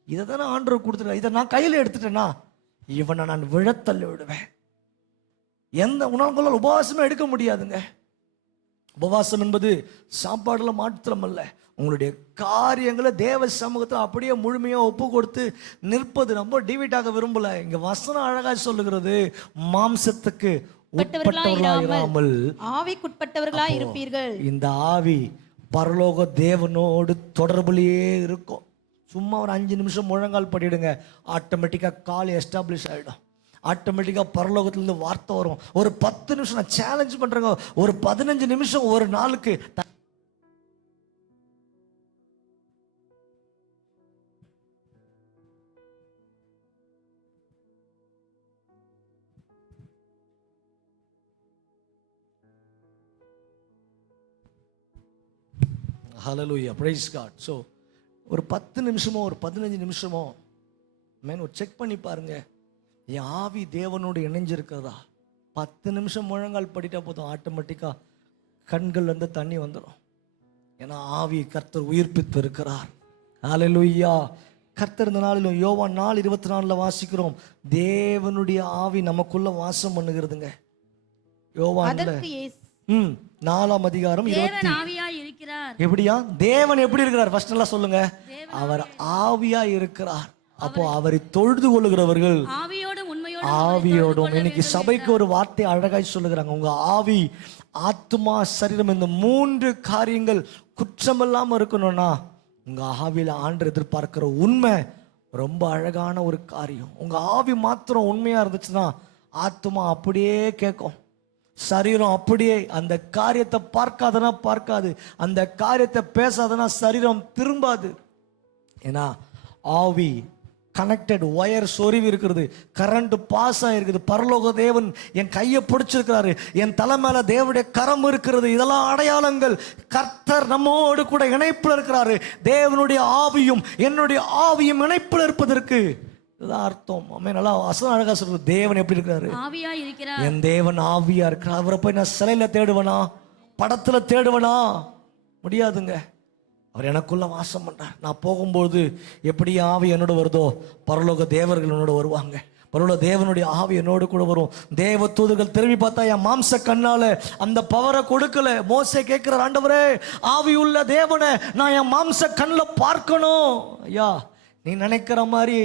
இதை தானே ஆண்டவர் கொடுத்துருக்க, இதை நான் கையில எடுத்துட்டேன்னா இவனை நான் விழத்தள்ளி விடுவேன். எந்த உணவுகளால் உபவாசமே எடுக்க முடியாதுங்க. உபவாசம் என்பது சாப்பாடுல மாற்றம் அல்ல, உங்களுடைய காரியங்களை தேவ சமூகத்தில் அப்படியே முழுமையா ஒப்பு கொடுத்து நிற்பது. நம்ம டிவிட்டாக விரும்பல. இங்க வசனம் அழகா சொல்லுகிறது, மாம்சத்துக்கு உட்பட்டவர்களாயிராமல் ஆவிக்குட்பட்டவர்களாய் இருப்பீர்கள். இந்த ஆவி பரலோக தேவனோடு தொடர்புலயே இருக்கும். சும்மா ஒரு 5 நிமிஷம் முழங்கால் படிடுங்க, ஆட்டோமேட்டிக்கா கால் எஸ்டாப்ளிஷ் ஆயிடும். ஆட்டோமேட்டிக்கா பரலோகத்திலிருந்து வார்த்தை வரும். ஒரு 10 நிமிஷம் நான் சேலஞ்ச் பண்றேங்க, ஒரு 15 நிமிஷம் ஒரு நாளுக்கு ஹல்லேலூயா, பிரைஸ் காட். ஸோ ஒரு 10 நிமிஷமோ ஒரு 15 நிமிஷமோ ஒரு செக் பண்ணி பாருங்க, என் ஆவி தேவனோடு இணைஞ்சிருக்கிறதா. 10 நிமிஷம் முழங்கால் படிட்டா போதும், ஆட்டோமேட்டிக்கா கண்கள் வந்து தண்ணி வந்துடும். ஏன்னா ஆவி கர்த்தர் உயிர்ப்பித்து இருக்கிறார். ஹல்லேலூயா. கர்த்தர் இந்த நாளிலும் யோவான் 4:24 வாசிக்கிறோம், தேவனுடைய ஆவி நமக்குள்ள வாசம் பண்ணுகிறதுங்க. யோவான்ல 4ஆம் அதிகாரம் 20. எப்படியா தேவன் எப்படி இருக்கிறார்? ஃபர்ஸ்ட் எல்லாம் சொல்லுங்க. அவர் ஆவியா இருக்கிறார். அப்போ அவரை தொழுது கொள்ளுகிறவர்கள் ஆவியோடும். இன்னைக்கு சபைக்கு ஒரு வார்த்தை அழகாய் சொல்லுகிறாங்க, உங்க ஆவி, ஆத்மா, சரீரம், இந்த 3 காரியங்கள் குற்றமில்லாம இருக்கணும்னா உங்க ஆவியில ஆண்டு எதிர்பார்க்கிற உண்மை ரொம்ப அழகான ஒரு காரியம். உங்க ஆவி மாத்திரம் உண்மையா இருந்துச்சுன்னா ஆத்மா அப்படியே கேட்கும், சரீரம் அப்படியே அந்த காரியத்தை பார்க்காதனா பார்க்காது, அந்த காரியத்தை பேசாதனா சரீரம் திரும்பாது. ஏன்னா ஆவி கனெக்டட், ஒயர் சொருவி இருக்கிறது, கரண்ட் பாஸ் ஆகிருக்குது. பரலோக தேவன் என் கையை பிடிச்சிருக்கிறாரு, என் தலை மேல தேவனுடைய கரம் இருக்கிறது. இதெல்லாம் அடையாளங்கள். கர்த்தர் நம்மோடு கூட இணைப்பில் இருக்கிறாரு. தேவனுடைய ஆவியும் என்னுடைய ஆவியும் இணைப்பில் இருப்பதற்கு இதுதான் அர்த்தம். நல்லா வசனம் அழகா சொல்றது, தேவன் எப்படி இருக்கிறாரு? ஆவியா இருக்கிறார். என் தேவன் ஆவியா இருக்கிறார். அவரை போய் நான் சிலையில தேடுவனா, படத்துல தேடுவனா? முடியாதுங்க. அவர் எனக்குள்ள வாசம் பண்றார். நான் போகும்போது எப்படி ஆவி என்னோட வருதோ, பரலோக தேவர்கள் என்னோட வருவாங்க. பரலோக தேவனுடைய ஆவி என்னோடு கூட வரும். தேவ தூதர்கள் திரும்பி பார்த்தா என் மாம்ச கண்ணால அந்த பவரை கொடுக்கல. மோசே கேட்கிறார், ஆண்டவரே ஆவி உள்ள தேவனை நான் என் மாம்ச கண்ணில் பார்க்கணும். ஐயா, நீ நினைக்கிற மாதிரி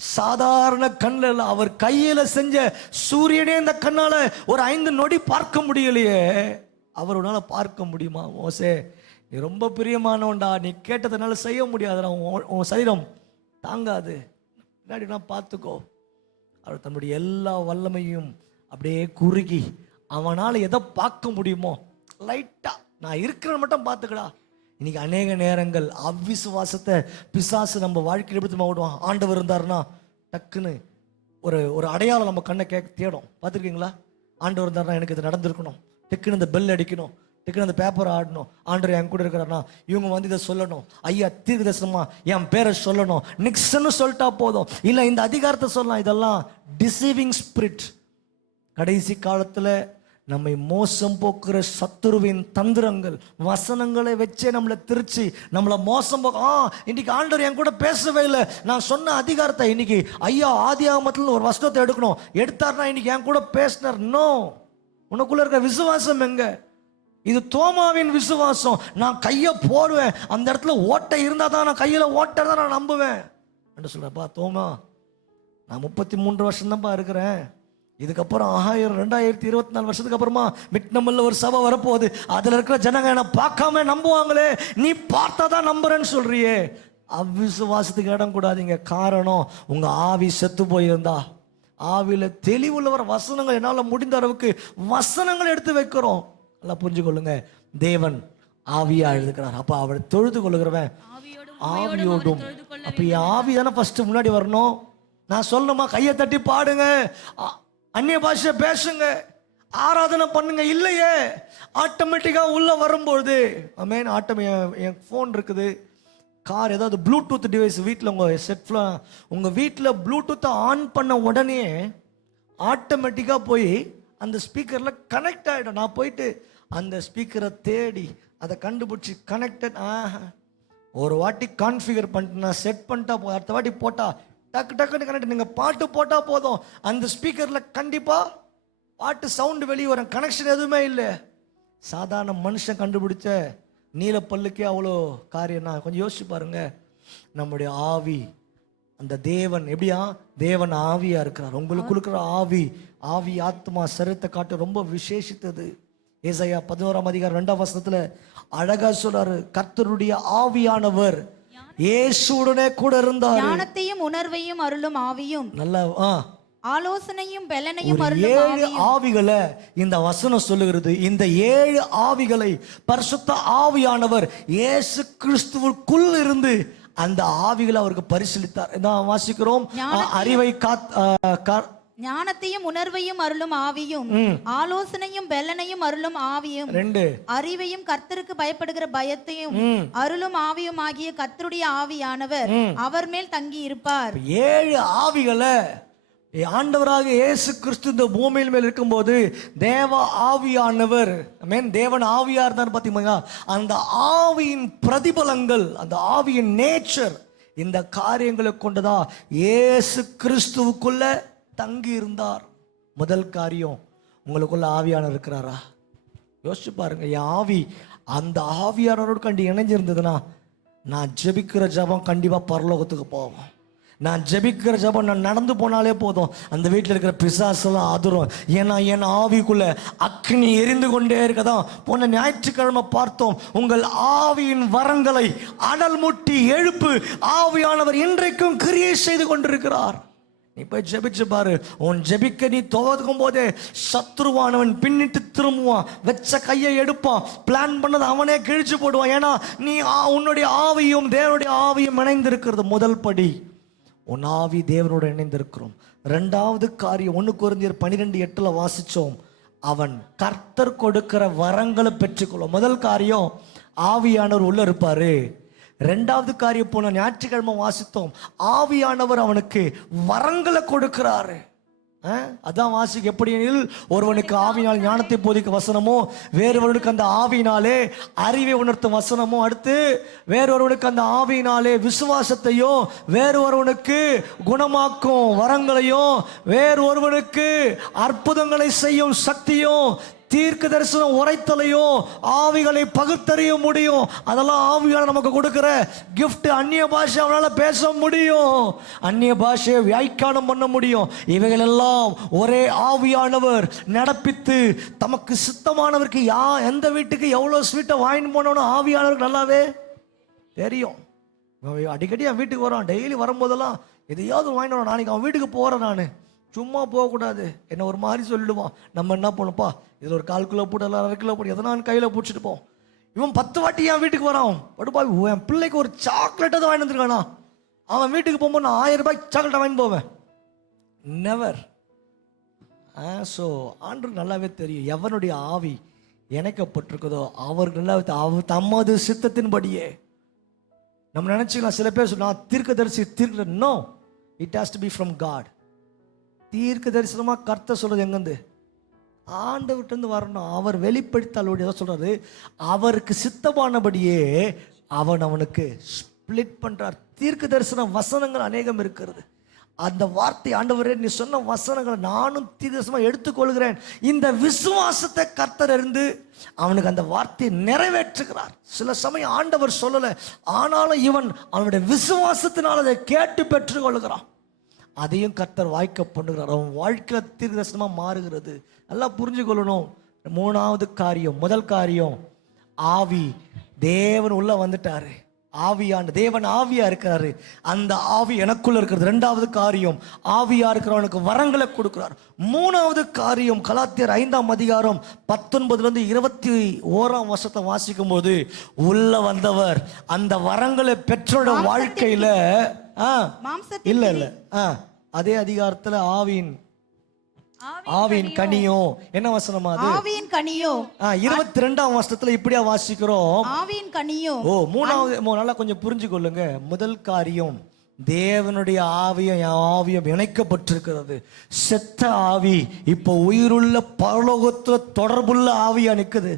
சாதாரண கண்ணில் அவர் கையில செஞ்ச சூரியனே இந்த கண்ணால ஒரு 5 நொடி பார்க்க முடியலையே, அவருனால பார்க்க முடியுமா? மோசே, நீ ரொம்ப பிரியமானவன்டா, நீ கேட்டதுனால செய்ய முடியாதுடா, உன் சரீரம் தாங்காது, முன்னாடினா பார்த்துக்கோ. அவர் தன்னுடைய எல்லா வல்லமையும் அப்படியே குறுகி அவனால் எதை பார்க்க முடியுமோ லைட்டா நான் இருக்கிற மட்டும் பார்த்துக்கடா. இன்னைக்கு அநேக நேரங்கள் அவ்விசுவாசத்தை பிசாசு நம்ம வாழ்க்கையில் எப்படி ஓடுவான். ஆண்டவர் இருந்தாருன்னா டக்குன்னு ஒரு அடையாளம் நம்ம கண்ணை தேடும். பார்த்துருக்கீங்களா? ஆண்டவர் இருந்தாருன்னா எனக்கு இது நடந்திருக்கணும், டக்குன்னு இந்த பெல் அடிக்கணும், டக்குன்னு அந்த பேப்பர் ஆடணும். ஆண்டவர் என் கூட இருக்கிறாருன்னா இவங்க வந்து இதை சொல்லணும், ஐயா தீர்க்கதரிசனமா என் பேரை சொல்லணும், நிக்சன்னு சொல்லிட்டா போதும், இல்லை இந்த அதிகாரத்தை சொல்லலாம். இதெல்லாம் டிசீவிங் ஸ்பிரிட். கடைசி காலத்தில் நம்மை மோசம் போக்குற சத்துருவின் தந்திரங்கள், வசனங்களை வச்சே நம்மளை திருச்சி நம்மளை மோசம் இன்னைக்கு ஆண்டவர் என் கூட பேசவே இல்லை, நான் சொன்ன அதிகாரத்தை இன்னைக்கு ஐயா ஆதியாகமத்தில் ஒரு வசனத்தை எடுக்கணும், எடுத்தார்னா இன்னைக்கு என் கூட பேசினார். நோ, உனக்குள்ள இருக்க விசுவாசம் எங்க? இது தோமாவின் விசுவாசம். நான் கையை போடுவேன், அந்த இடத்துல ஓட்டை இருந்தால் தான், நான் கையில் ஓட்டை தான் நான் நம்புவேன் என்று சொல்றப்பா. தோமா, நான் 33 வருஷம் தான்ப்பா இருக்கிறேன், இதுக்கப்புறம் 2024 வருஷத்துக்கு அப்புறமா மிட்னமல்ல ஒரு சபை வரப்போகுது, அதில் இருக்கிற ஜனங்க என்னை பார்க்காம நம்புவாங்களே, நீ பார்த்தா தான் நம்புறேன்னு சொல்றியே. அவ்விசுவாசத்துக்கு இடம் கூடாதீங்க. காரணம், உங்க ஆவி செத்து போயிருந்தா, ஆவியில தெளிவுள்ளவர் வசனங்கள் என்னால் முடிந்த அளவுக்கு வசனங்கள் எடுத்து வைக்கிறோம். நல்லா புரிஞ்சுக்கொள்ளுங்க, தேவன் ஆவியா எழுதுக்கிறார். அப்ப அவரை தொழுது கொள்ளுகிறவன் ஆவியோடும். அப்ப என் ஆவி தானே ஃபர்ஸ்ட் முன்னாடி வரணும். நான் சொல்லணுமா? கையை தட்டி பாடுங்க, அந்நிய பாஷை பேசுங்க, ஆராதனை பண்ணுங்க, இல்லையே ஆட்டோமேட்டிக்கா உள்ள வரும்பொழுது ஆமென். என் ஃபோன் இருக்குது, கார் ஏதாவது ப்ளூடூத் டிவைஸ் வீட்டில் உங்க வீட்டில் ப்ளூடூத்தை ஆன் பண்ண உடனே ஆட்டோமேட்டிக்காக போய் அந்த ஸ்பீக்கரில் கனெக்ட் ஆகிடும். நான் போயிட்டு அந்த ஸ்பீக்கரை தேடி அதை கண்டுபிடிச்சி கனெக்டட் ஒரு வாட்டி கான்ஃபிகர் பண்ணிட்டு நான் செட் பண்ணிட்டா போதும், அடுத்த வாட்டி போட்டால் டக்கு டக்குன்னு கனெக்ட். நீங்கள் பாட்டு போட்டால் போதும், அந்த ஸ்பீக்கரில் கண்டிப்பாக பாட்டு சவுண்டு வெளியே வரும். கனெக்ஷன் எதுவுமே இல்லை. சாதாரண மனுஷன் கண்டுபிடிச்ச நீலப்பல்லுக்கே அவ்வளோ காரியம்னா கொஞ்சம் யோசிச்சு பாருங்க. நம்முடைய ஆவி, அந்த தேவன் எப்படியா? தேவன் ஆவியா இருக்கிறார். உங்களுக்கு இருக்கிற ஆவி ஆத்மா சரீரத்தை காட்டு ரொம்ப விசேஷித்தது. ஏசாயா 11ஆம் அதிகாரம் 2ஆம் வசனத்துல அழகா சொல்றாரு, கர்த்தருடைய ஆவியானவர் இயேசுவுடனே கூட இருந்தார். ஞானத்தையும் உணர்வையும் அருளும் ஆவியும். நல்லா ஆலோசனையும் பெலனையும் ஒரு அருளும் 7 ஆவியும். ஆவிகளை இந்த வசனம் சொல்லுகிறது. இந்த 7 ஆவிகளை பரிசுத்த ஆவியானவர் இயேசு கிறிஸ்துவுக்குள் இருந்து அந்த ஆவிகளை அவருக்கு பரிசீலித்தார். நான் வாசிக்கிறோம், அறிவை ஞானத்தையும் உணர்வையும் அருளும் ஆவியும், ஆலோசனையும் பெலனையும் அருளும் ஆவியும், 2 அறிவையும் கர்த்தருக்கு பயப்படுகிற பயத்தையும் அருளும் ஆவியும் ஆகிய கர்த்தருடைய ஆவியானவர் அவர் மேல் தங்கி இருப்பார். 7 ஆவிகளை ஆண்டவராக இயேசு கிறிஸ்து இந்த பூமியின் மேல் இருக்கும்போது தேவ ஆவியானவர், தேவன் ஆவியா இருந்தார் பார்த்தீங்களா, அந்த ஆவியின் பிரதிபலங்கள், அந்த ஆவியின் நேச்சர், இந்த காரியங்களை கொண்டுதான் இயேசு கிறிஸ்துவுக்குள்ள தங்கி இருந்தார். முதல் காரியம், உங்களுக்குள்ள ஆவியானவர் இருக்கிறாரா? யோசிச்சு பாருங்க. என் ஆவி அந்த ஆவியானவரோடு கண்டு இணைஞ்சிருந்ததுன்னா நான் ஜெபிக்கிற ஜெபம் கண்டிப்பா பரலோகத்துக்கு போவோம். நான் ஜெபிக்கிற ஜெபம் நான் நடந்து போனாலே போதும், அந்த வீட்டில் இருக்கிற பிசாசெல்லாம் அதிரும். ஏன்னா என் ஆவிக்குள்ள அக்னி எரிந்து கொண்டே இருக்கதான். போன ஞாயிற்றுக்கிழமை பார்த்தோம், உங்கள் ஆவியின் வரங்களை அனல் முட்டி எழுப்பு. ஆவியானவர் இன்றைக்கும் கிரியை செய்து கொண்டிருக்கிறார். நீ போய் ஜெபிச்சு பாரு. உன் ஜெபிக்க நீ துவக்கும் போதே சத்ருவானவன் பின்னிட்டு திரும்புவான், வெச்ச கையை எடுப்பான், பிளான் பண்ணது அவனே கிழிச்சு போடுவான். ஏன்னா நீ உன்னுடைய ஆவியும் தேவனுடைய ஆவியும் இணைந்திருக்கிறது. முதல் படி, உன் ஆவி தேவனோடு இணைந்திருக்கிறோம். 2வது காரியம், 1 கொரிந்தியர் 12:8 வாசிச்சோம், அவன் கர்த்தர் கொடுக்கிற வரங்களை பெற்றுக்கொள்ளும். முதல் காரியம், ஆவியானவர் உள்ள இருப்பாரு. 2வது காரியம், போன ஞாயிற்றுக்கிழமை வாசித்தோம், ஆவியானவர் அவனுக்கு வரங்களை கொடுக்கிறாரு. அதான் வாசிக்க எப்படி, ஒருவனுக்கு ஆவியினால் ஞானத்தை போதிக்க வசனமோ, வேறொருவனுக்கு அந்த ஆவியினாலே அறிவை உணர்த்தும் வசனமோ, அடுத்து வேறொருவனுக்கு அந்த ஆவியினாலே விசுவாசத்தையோ, வேறொருவனுக்கு குணமாக்கும் வரங்களையும், வேறொருவனுக்கு அற்புதங்களை செய்யும் சக்தியும், தீர்க்க தரிசனம் உரைத்தலையோ, ஆவிகளை பகுத்தறிய முடியும். அதெல்லாம் ஆவியால நமக்கு கொடுக்கிற கிஃப்ட். அந்நிய பாஷை அவனால பேச முடியும், அந்நிய பாஷையை வியாக்கியானம் பண்ண முடியும். இவைகள் எல்லாம் ஒரே ஆவியானவர் நடப்பித்து தமக்கு சித்தமானவருக்கு எந்த வீட்டுக்கு எவ்வளவு ஸ்வீட்டை வாங்கிட்டு போனோன்னு ஆவியானவருக்கு நல்லாவே தெரியும். அடிக்கடி என் வீட்டுக்கு வரான், டெய்லி வரும்போதெல்லாம் எதையாவது வாங்கிட்டு வரோம். நாளைக்கு அவன் வீட்டுக்கு போறேன், நான் சும்மா போகக்கூடாது, என்ன ஒரு மாதிரி சொல்லிடுவான். நம்ம என்ன பண்ணப்பா, இதில் ஒரு 1/4 கிலோ போட்டு, 1/2 கிலோ போட்டு, எதனா கையில் பிடிச்சிட்டு போம். இவன் 10 வாட்டி என் வீட்டுக்கு வரான். படுப்பா, என் பிள்ளைக்கு ஒரு சாக்லேட்டை தான் வாங்கிட்டு வந்துருக்கானா, அவன் வீட்டுக்கு போகும்போது நான் 1000 ரூபாய்க்கு சாக்லேட்டை வாங்கி போவேன். நெவர். ஸோ ஆண்டுக்கு நல்லாவே தெரியும், எவனுடைய ஆவி இணைக்கப்பட்டிருக்குதோ அவருக்கு நல்லாவே தமது சித்தத்தின்படியே. நம்ம நினைச்சுக்கலாம், சில பேர் நான் தீர்க்கதரிசி no, it has to be from God. தீர்க்க தரிசனமா கர்த்தர் சொல்றது எங்கேருந்து? ஆண்டவர்கிட்ட இருந்து வரணும். அவர் வெளிப்படுத்தால் சொல்றாரு, அவருக்கு சித்தமானபடியே அவனுக்கு ஸ்பிளிட் பண்றார். தீர்க்க தரிசன வசனங்கள் அநேகம் இருக்கிறது. அந்த வார்த்தை, ஆண்டவரே நீ சொன்ன வசனங்களை நானும் தீர்க்கதரிசனமா எடுத்துக்கொள்கிறேன். இந்த விசுவாசத்தை கர்த்தர் இருந்து அவனுக்கு அந்த வார்த்தையை நிறைவேற்றுகிறார். சில சமயம் ஆண்டவர் சொல்லலை, ஆனாலும் இவன் அவனுடைய விசுவாசத்தினால் அதை கேட்டு பெற்றுக்கொள்கிறான். அதையும் கர்த்தர் வாய்க்க பண்ணுகிறார். அவன் வாழ்க்கை தீர்க்கதரிசனமா மாறுகிறது. நல்லா புரிஞ்சுக்கொள்ளணும். 3வது காரியம், முதல் காரியம், ஆவி தேவன் உள்ள வந்துட்டாரு. ஆவியான தேவன் ஆவியா இருக்கிறாரு, அந்த ஆவி எனக்குள்ள இருக்கிறது. 2வது காரியம், ஆவியா இருக்கிறவனுக்கு வரங்களை கொடுக்கிறார். 3வது காரியம், கலாத்தியர் 5ஆம் அதிகாரம் 19 21 வாசிக்கும் போது, உள்ள வந்தவர் அந்த வரங்களை பெற்றோட வாழ்க்கையில இல்ல அதே அதிகாரத்துல ஆவியின் கனியோ, என்ன வசனமா அது? ஆவியின் கனியோ 22ஆம் வசனத்துல இப்படியா வாசிக்கிறோம், ஆவியின் கனியோ. 3வது நல்லா கொஞ்சம் புரிஞ்சு கொள்ளுங்க. முதல் காரியம், தேவனுடைய ஆவியும் இணைக்கப்பட்டிருக்கிறது. செத்த ஆவி இப்போ உயிருள்ள பரலோகத்துல தொடர்புள்ள ஆவியா நிக்குது.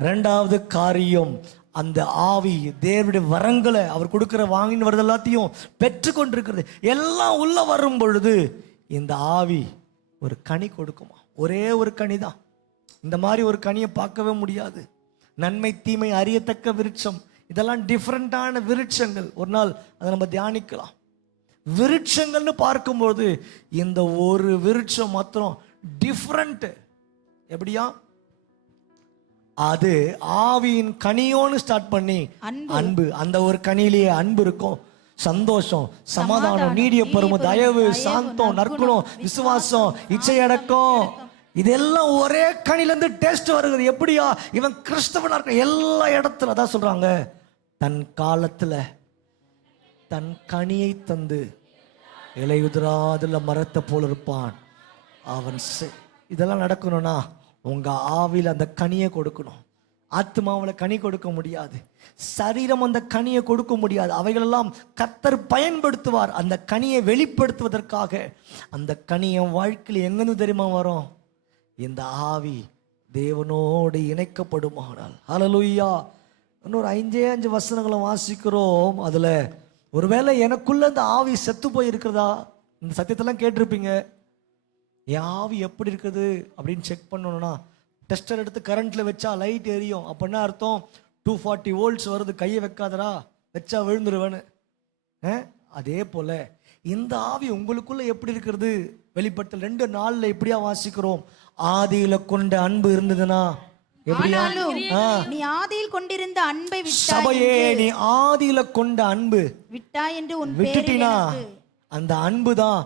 2வது காரியம், அந்த ஆவி தேவனுடைய வரங்களை அவர் கொடுக்கிற வாங்கின்னு வருது எல்லாத்தையும் பெற்று கொண்டிருக்கிறது. எல்லாம் உள்ள வரும் பொழுது இந்த ஆவி ஒரு கனி கொடுக்குமா? ஒரே ஒரு கனி தான். இந்த மாதிரி ஒரு கனியை பார்க்கவே முடியாது. நன்மை தீமை அறியத்தக்க விருட்சம், இதெல்லாம் டிஃப்ரெண்டான விருட்சங்கள். ஒரு நாள் அதை நம்ம தியானிக்கலாம். விருட்சங்கள்னு பார்க்கும்போது இந்த ஒரு விருட்சம் மாத்திரம் டிஃப்ரெண்ட். எப்படியா? அது ஆவியின் கனியோன்னு ஸ்டார்ட் பண்ணி அன்பு, அந்த ஒரு கனியிலேயே அன்பு இருக்கும், சந்தோஷம், சமாதானம், நீடிய பொறுமை, தயவு, சாந்தம், நற்குணம், விசுவாசம், இச்சையடக்கம். இதெல்லாம் ஒரே கனில இருந்து டேஸ்ட் வருகிறது. எப்படியா இவன் கிறிஸ்தவனா இருக்க? எல்லா இடத்துல அதான் சொல்றாங்க, தன் காலத்துல தன் கனியை தந்து இலையுதிராதுல மரத்தை போல இருப்பான் அவன். இதெல்லாம் நடக்கணும்னா உங்க ஆவியில் அந்த கனியை கொடுக்கணும். ஆத்மாவில் கனி கொடுக்க முடியாது, சரீரம் அந்த கனியை கொடுக்க முடியாது. அவைகளெல்லாம் கர்த்தர் பயன்படுத்துவார் அந்த கனியை வெளிப்படுத்துவதற்காக. அந்த கனி என் வாழ்க்கையில் எங்கன்னு தெரியுமா வரும்? இந்த ஆவி தேவனோடு இணைக்கப்படுமானால். ஹல்லேலூயா. இன்னொரு 5 வசனங்களை வாசிக்கிறோம். அதுல ஒருவேளை எனக்குள்ள இந்த ஆவி செத்து போய் இருக்கிறதா? இந்த சத்தியத்தெல்லாம் கேட்டிருப்பீங்க. என் ஆவி எப்படி இருக்குது அப்படின்னு செக் பண்ணணும்னா டெஸ்டர் எடுத்து கரண்ட்ல வச்சா லைட் எரியும். அப்படின்னா அர்த்தம் 240 வோல்ட்ஸ் வருது, கையை வைக்காதரா, வச்சா விழுந்துருவேன்னு. அதே போல இந்த ஆவி உங்களுக்குள்ள எப்படி இருக்கிறது? வெளிப்படுத்தல் 2:4 இப்படியா வாசிக்கிறோம், ஆதியில கொண்ட அன்பு இருந்ததுன்னா எப்படியா? நீ ஆதியில் கொண்டிருந்த அன்பை விட்டாய். சபையே, நீ ஆதியில கொண்ட அன்பு விட்டாய் என்று உன் விட்டுட்டினா, அந்த அன்பு தான்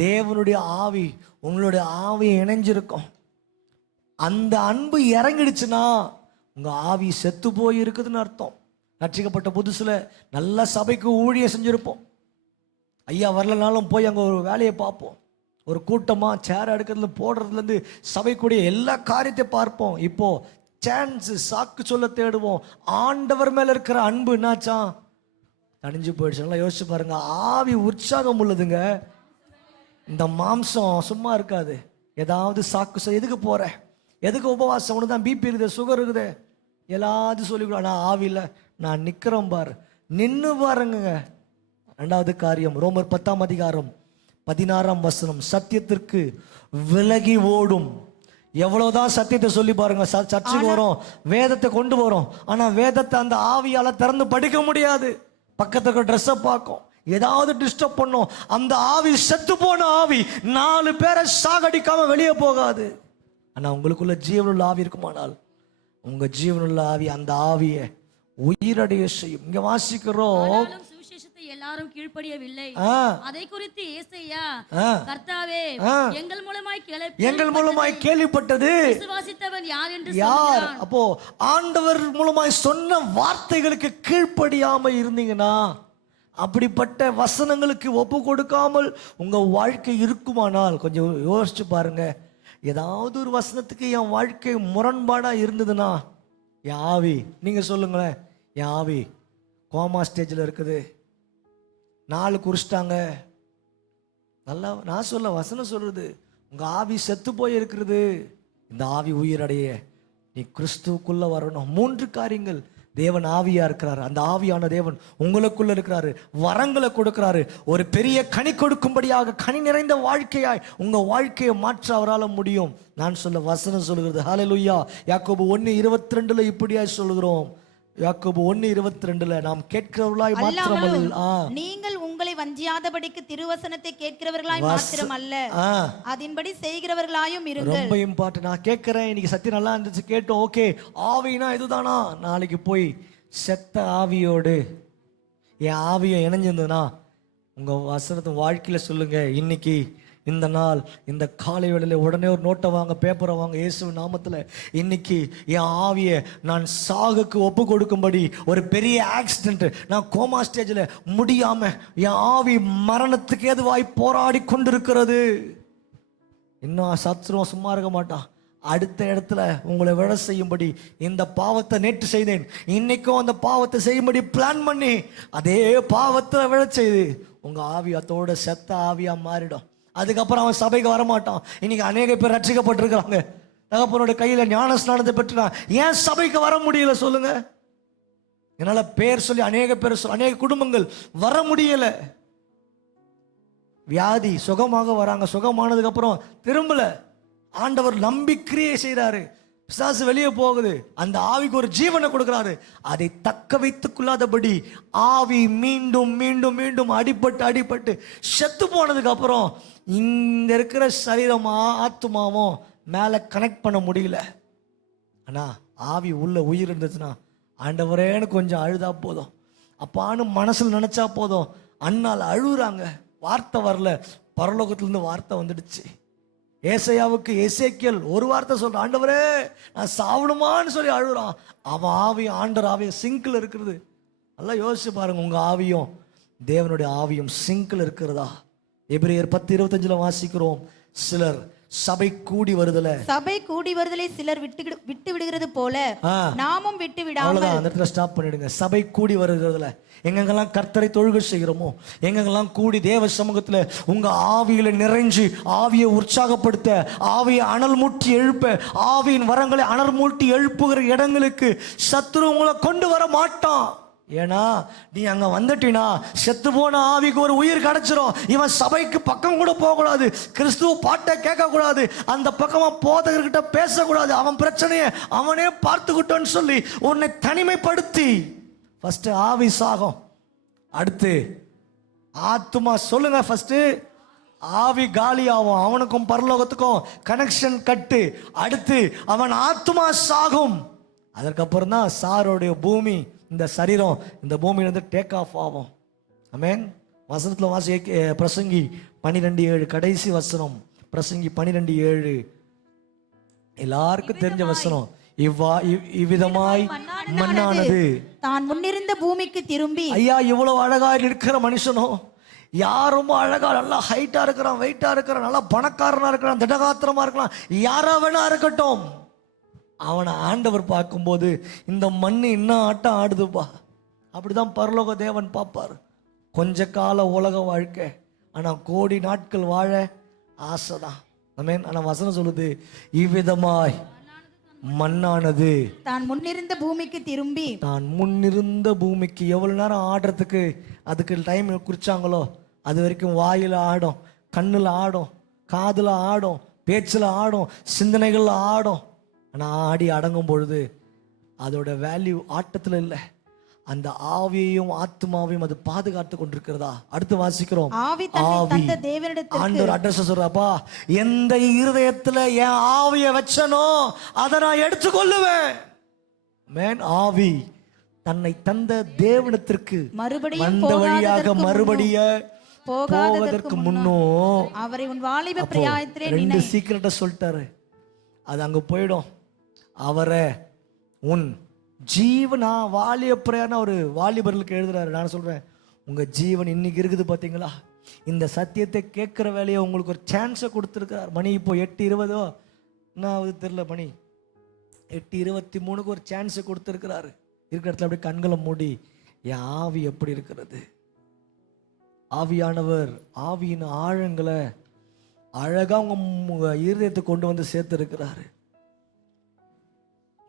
தேவனுடைய ஆவி உங்களுடைய ஆவியை இணைஞ்சிருக்கும். அந்த அன்பு இறங்கிடுச்சுன்னா உங்க ஆவி செத்து போய் இருக்குதுன்னு அர்த்தம். ரட்சிக்கப்பட்ட புதுசுல நல்ல சபைக்கு ஊழியம் செஞ்சிருப்போம். ஐயா வரலனாலும் போய் அங்க ஒரு வேலையை பார்ப்போம். ஒரு கூட்டமா சேர் எடுக்கிறதுல போடுறதுலேருந்து சபைக்குடைய எல்லா காரியத்தை பார்ப்போம். இப்போ சான்ஸ் சாக்கு சொல்ல தேடுவோம். ஆண்டவர் மேல இருக்கிற அன்பு என்னாச்சா? தணிஞ்சு போயிடுச்சு. யோசிச்சு பாருங்க. ஆவி உற்சாகம் உள்ளதுங்க, இந்த மாம்சம் சும்மா இருக்காது. ஏதாவது சாக்கு எதுக்கு போற, எதுக்கு உபவாசம், உனக்கு தான் பிபி இருக்குது, சுகர் இருக்குது, எல்லாத்தையும் சொல்லிவிடும். நான் ஆவியில் நான் நிற்கிறேன் பாரு, நின்று பாருங்க. 2வது காரியம், ரோமர் 10:16 சத்தியத்திற்கு விலகி ஓடும். எவ்வளவுதான் சத்தியத்தை சொல்லி பாருங்க, சர்ச்சுக்கு வரும், வேதத்தை கொண்டு வரும், ஆனா வேதத்தை அந்த ஆவியால திறந்து படிக்க முடியாது. பக்கத்துக்கு ட்ரெஸ்ஸை பார்க்கும், ஏதாவது டிஸ்டர்ப் பண்ணும். அந்த ஆவி செத்து போன ஆவி 4 பேரை சாகடிக்காம வெளியே போகாது. ஆனா உங்களுக்குள்ள ஜீவனுள்ள ஆவி இருக்குமானால் உங்க ஜீவனுள்ள ஆவி அந்த ஆவியை உயிரடைய செய்யும். இங்க வாசிக்கிறோம், எல்லாரும் கீழ்ப்படியவில்லை. அதை குறித்து ஏசாயா, கர்த்தாவே எங்கள் மூலமாய் கேள்விப்பட்டது விசுவாசித்தவன் யார் என்று யார்? அப்போ ஆண்டவர் மூலமாய் சொன்ன வார்த்தைகளுக்கு கீழ்ப்படியாம இருந்தீங்கன்னா, அப்படிப்பட்ட வசனங்களுக்கு ஒப்பு கொடுக்காமல் உங்க வாழ்க்கை இருக்குமானால் கொஞ்சம் யோசிச்சு பாருங்க. ஏதாவது ஒரு வசனத்துக்கு என் வாழ்க்கை முரண்பாடா இருந்ததுன்னா, என் ஆவி, நீங்க சொல்லுங்களேன், என் ஆவி கோமா ஸ்டேஜில் இருக்குது, 4 குறிச்சிட்டாங்க. நல்லா நான் சொல்ல வசனம் சொல்றது, உங்க ஆவி செத்து போய் இருக்கிறது. இந்த ஆவி உயிரடைய நீ கிறிஸ்துவுக்குள்ள வரணும். 3 காரியங்கள். தேவன் ஆவியா இருக்கிறாரு, அந்த ஆவியான தேவன் உங்களுக்குள்ள இருக்கிறாரு, வரங்களை கொடுக்கிறாரு. ஒரு பெரிய கனி கொடுக்கும்படியாக, கனி நிறைந்த வாழ்க்கையாய் உங்க வாழ்க்கையை மாற்ற அவரால் முடியும். நான் சொல்ல வசனம் சொல்லுகிறது. ஹல்லேலூயா. யாக்கோபு 1:22 இப்படியாய் சொல்லுகிறோம். யாக்கோபு 1:22 நாம் கேட்கிறவர்களாய் மாத்திரமல்ல, நீங்கள் உங்களை வஞ்சியாதபடிக்கு திருவசனத்தை கேட்கிறவர்களாய் மாத்திரம் அல்ல, அதன்படி செய்கிறவர்களாயும் இருங்கள். ரொம்ப இம்பார்ட்டன்ட். நான் கேட்கிறேன், இன்னைக்கு சத்தியம் நல்லா இருந்துச்சு, கேட்டோம், ஓகே, ஆவினா இதுதானா? நாளைக்கு போய் செத்த ஆவியோடு என் ஆவியை இணைஞ்சிருந்ததுன்னா உங்க வசனத்தை வாழ்க்கையில சொல்லுங்க. இன்னைக்கு இந்த நாள், இந்த காலை வேளையில உடனே ஒரு நோட்டை வாங்க, பேப்பரை வாங்க, இயேசுவின் நாமத்தில் இன்னைக்கு என் ஆவியை நான் சாகுக்கு ஒப்பு கொடுக்கும்படி, ஒரு பெரிய ஆக்சிடென்ட், நான் கோமா ஸ்டேஜில் முடியாம என் ஆவி மரணத்துக்கு ஏதுவாய் போராடி கொண்டிருக்கிறது. இன்னும் சத்ருவம் சும்மா இருக்க மாட்டான். அடுத்த இடத்துல உங்களை விட செய்யும்படி, இந்த பாவத்தை நேற்று செய்தேன், இன்னைக்கும் அந்த பாவத்தை செய்யும்படி பிளான் பண்ணி அதே பாவத்தை விட செய்து உங்க ஆவி அதோட செத்த ஆவியா மாறிடும். அதுக்கப்புறம் அவன் சபைக்கு வரமாட்டான். இன்னைக்கு அநேக பேர் ரட்சிக்கப்பட்டிருக்கிறாங்க, தகப்பனோட கையில ஞான ஸ்நானத்தை பெற்றுனா. ஏன் சபைக்கு வர முடியல சொல்லுங்க? என்னால பேர் சொல்லி அநேக பேர் அநேக குடும்பங்கள் வர முடியல. வியாதி சுகமாக வராங்க, சுகமானதுக்கு அப்புறம் திரும்பல. ஆண்டவர் நம்பிக்கையே செய்யறாரு, பிசாசு வெளியே போகுது, அந்த ஆவிக்கு ஒரு ஜீவனை கொடுக்கிறாரு. அதை தக்க வைத்துக் கொள்ளாதபடி ஆவி மீண்டும் மீண்டும் மீண்டும் அடிபட்டு செத்து போனதுக்கு அப்புறம் இங்க இருக்கிற சரீரமா ஆத்மாவும் மேல கனெக்ட் பண்ண முடியல. ஆனா ஆவி உள்ள உயிர் இருந்துச்சுன்னா, ஆண்டவரேன்னு கொஞ்சம் அழுதா போதும், அப்பான்னு மனசுல நினைச்சா போதும், அண்ணால் அழுகுறாங்க, வார்த்தை வரல. பரலோகத்திலிருந்து வார்த்தை வந்துடுச்சு. ஏசாயாவுக்கு எசேக்கியேல் ஒரு வார்த்தை சொல்றான், ஆண்டவரே நான் சாவணுமான்னு சொல்லி அழுகுறான். அவன் ஆவியும் ஆண்டவர் ஆவியும் சிங்கிள் இருக்கிறது. நல்லா யோசிச்சு பாருங்க, உங்க ஆவியும் தேவனுடைய ஆவியும் சிங்கிள் இருக்கிறதா? எபிரேயர் 10:25 வாசிக்கிறோம், சிலர் சபை கூடி வருதல சிலர் விட்டு விடுகிறது போல நாமும் விட்டு விடாமல். அவ்வளவுதான், அந்த இடத்துல ஸ்டாப் பண்ணிடுங்க. சபை கூடி வருகிறதுல எங்கெங்கெல்லாம் கர்த்தரை தொழுகை செய்கிறோமோ, எங்கெங்கெல்லாம் கூடி தேவ சமூகத்துல உங்க ஆவியில நிறைஞ்சு ஆவியை உற்சாகப்படுத்த, ஆவியை அனல் மூட்டி எழுப்ப, ஆவியின் வரங்களை அனல் மூட்டி எழுப்புகிற இடங்களுக்கு சத்துரு உங்களை கொண்டு வர மாட்டான். ஏன்னா நீ அங்க வந்துட்டினா செத்து போன ஆவிக்கு ஒரு உயிர் கிடைச்சிரும். இவன் சபைக்கு பக்கம் கூட போகக்கூடாது, கிறிஸ்துவ பாட்டை கேட்கக்கூடாது, அந்த பக்கமா போதகர்கிட்ட பேசக்கூடாது, அவன் பிரச்சனையை அவனே பார்த்துக்கிட்டோன்னு சொல்லி உன்னை தனிமைப்படுத்தி ஃபர்ஸ்ட் ஆவி சாகும், அடுத்து ஆத்துமா. சொல்லுங்க, ஃபர்ஸ்ட் ஆவி காலி ஆகும், அவனுக்கும் பரலோகத்துக்கும் கனெக்ஷன் கட்டு. அடுத்து அவன் ஆத்துமா சாகும். அதற்கப்புறம் தான் சாரோடைய பூமி, இந்த சரீரம் இந்த பூமியிலிருந்து டேக் ஆஃப் ஆகும். ஆமென். வசனத்தில் வாசி பிரசங்கி 12:7 கடைசி வசனம். பிரசங்கி 12:7 எல்லாருக்கும் தெரிஞ்ச வசனம். இவ்விதமாய் மண்ணானது தான் முன்னிருந்த பூமிக்கு திரும்பி. ஐயா, இவ்வளவு அழகா இருக்கிற மனுஷனோ, யார் ரொம்ப அழகா நல்லா ஹைட்டா இருக்கிறான், வெயிட்டா இருக்கிறான், நல்லா பணக்காரனா இருக்கிறான், திடகாத்திரமா இருக்கலாம், யாரா வேணா இருக்கட்டும், அவனை ஆண்டவர் பார்க்கும்போது இந்த மண்ணு இன்னும் ஆட்டம் ஆடுதுப்பா. அப்படிதான் பரலோக தேவன் பார்ப்பார். கொஞ்ச கால உலக வாழ்க்கை, ஆனா கோடி நாட்கள் வாழ ஆசைதான். ஆமென். ஆனா வசனம் சொல்லுது, இவ்விதமாய் மண்ணானது தான் முன்னிருந்த பூமிக்கு திரும்பி. தான் முன்னிருந்த பூமிக்கு எவ்வளவு நேரம் ஆடுறதுக்கு அதுக்கு டைம் குறிச்சாங்களோ அது வரைக்கும் வாயில ஆடும், கண்ணுல ஆடும், காதுல ஆடும், பேச்சுல ஆடும், சிந்தனைகள்ல ஆடும். ஆனால் ஆடி அடங்கும் பொழுது அதோட வேல்யூ ஆட்டத்தில் இல்லை, அந்த ஆவியையும் ஆத்மாவையும் அது பாதுகாத்து கொண்டிருக்கிறதா? அடுத்து வாசிக்கிறோம், ஆண்டவர் அட்ரஸ் சொல்றாப்பா, எந்த இருதயத்துல என் ஆவியை வச்சனோ அதை நான் எடுத்துக்கொள்ளுவேன். மேன் ஆவி தன்னை தந்த தேவனத்திற்கு வந்த வழியாக போவதற்கு முன்னோ அவரை உன் வாலிப பிராயத்திலே 2 சீக்கிரட்டை சொல்லிட்டாரு. அது அங்க போயிடும். அவரை உன் ஜீவனா வாலிய பிரயாணம் ஒரு வாலிபர்களுக்கு எழுதுறாரு. நான் சொல்றேன், உங்க ஜீவன் இன்னைக்கு இருக்குது பாத்தீங்களா? இந்த சத்தியத்தை கேட்கிற வேலையை உங்களுக்கு ஒரு சான்ஸை கொடுத்துருக்கிறார். மணி இப்போ 8:20 என்ன தெரியல, மணி 8:23 ஒரு சான்ஸை கொடுத்துருக்கிறாரு. இருக்கிற இடத்துல அப்படியே கண்களை மூடி, என் ஆவி எப்படி இருக்கிறது? ஆவியானவர் ஆவியின் ஆழங்களை அழகா உங்க இருதயத்தை கொண்டு வந்து சேர்த்து இருக்கிறாரு.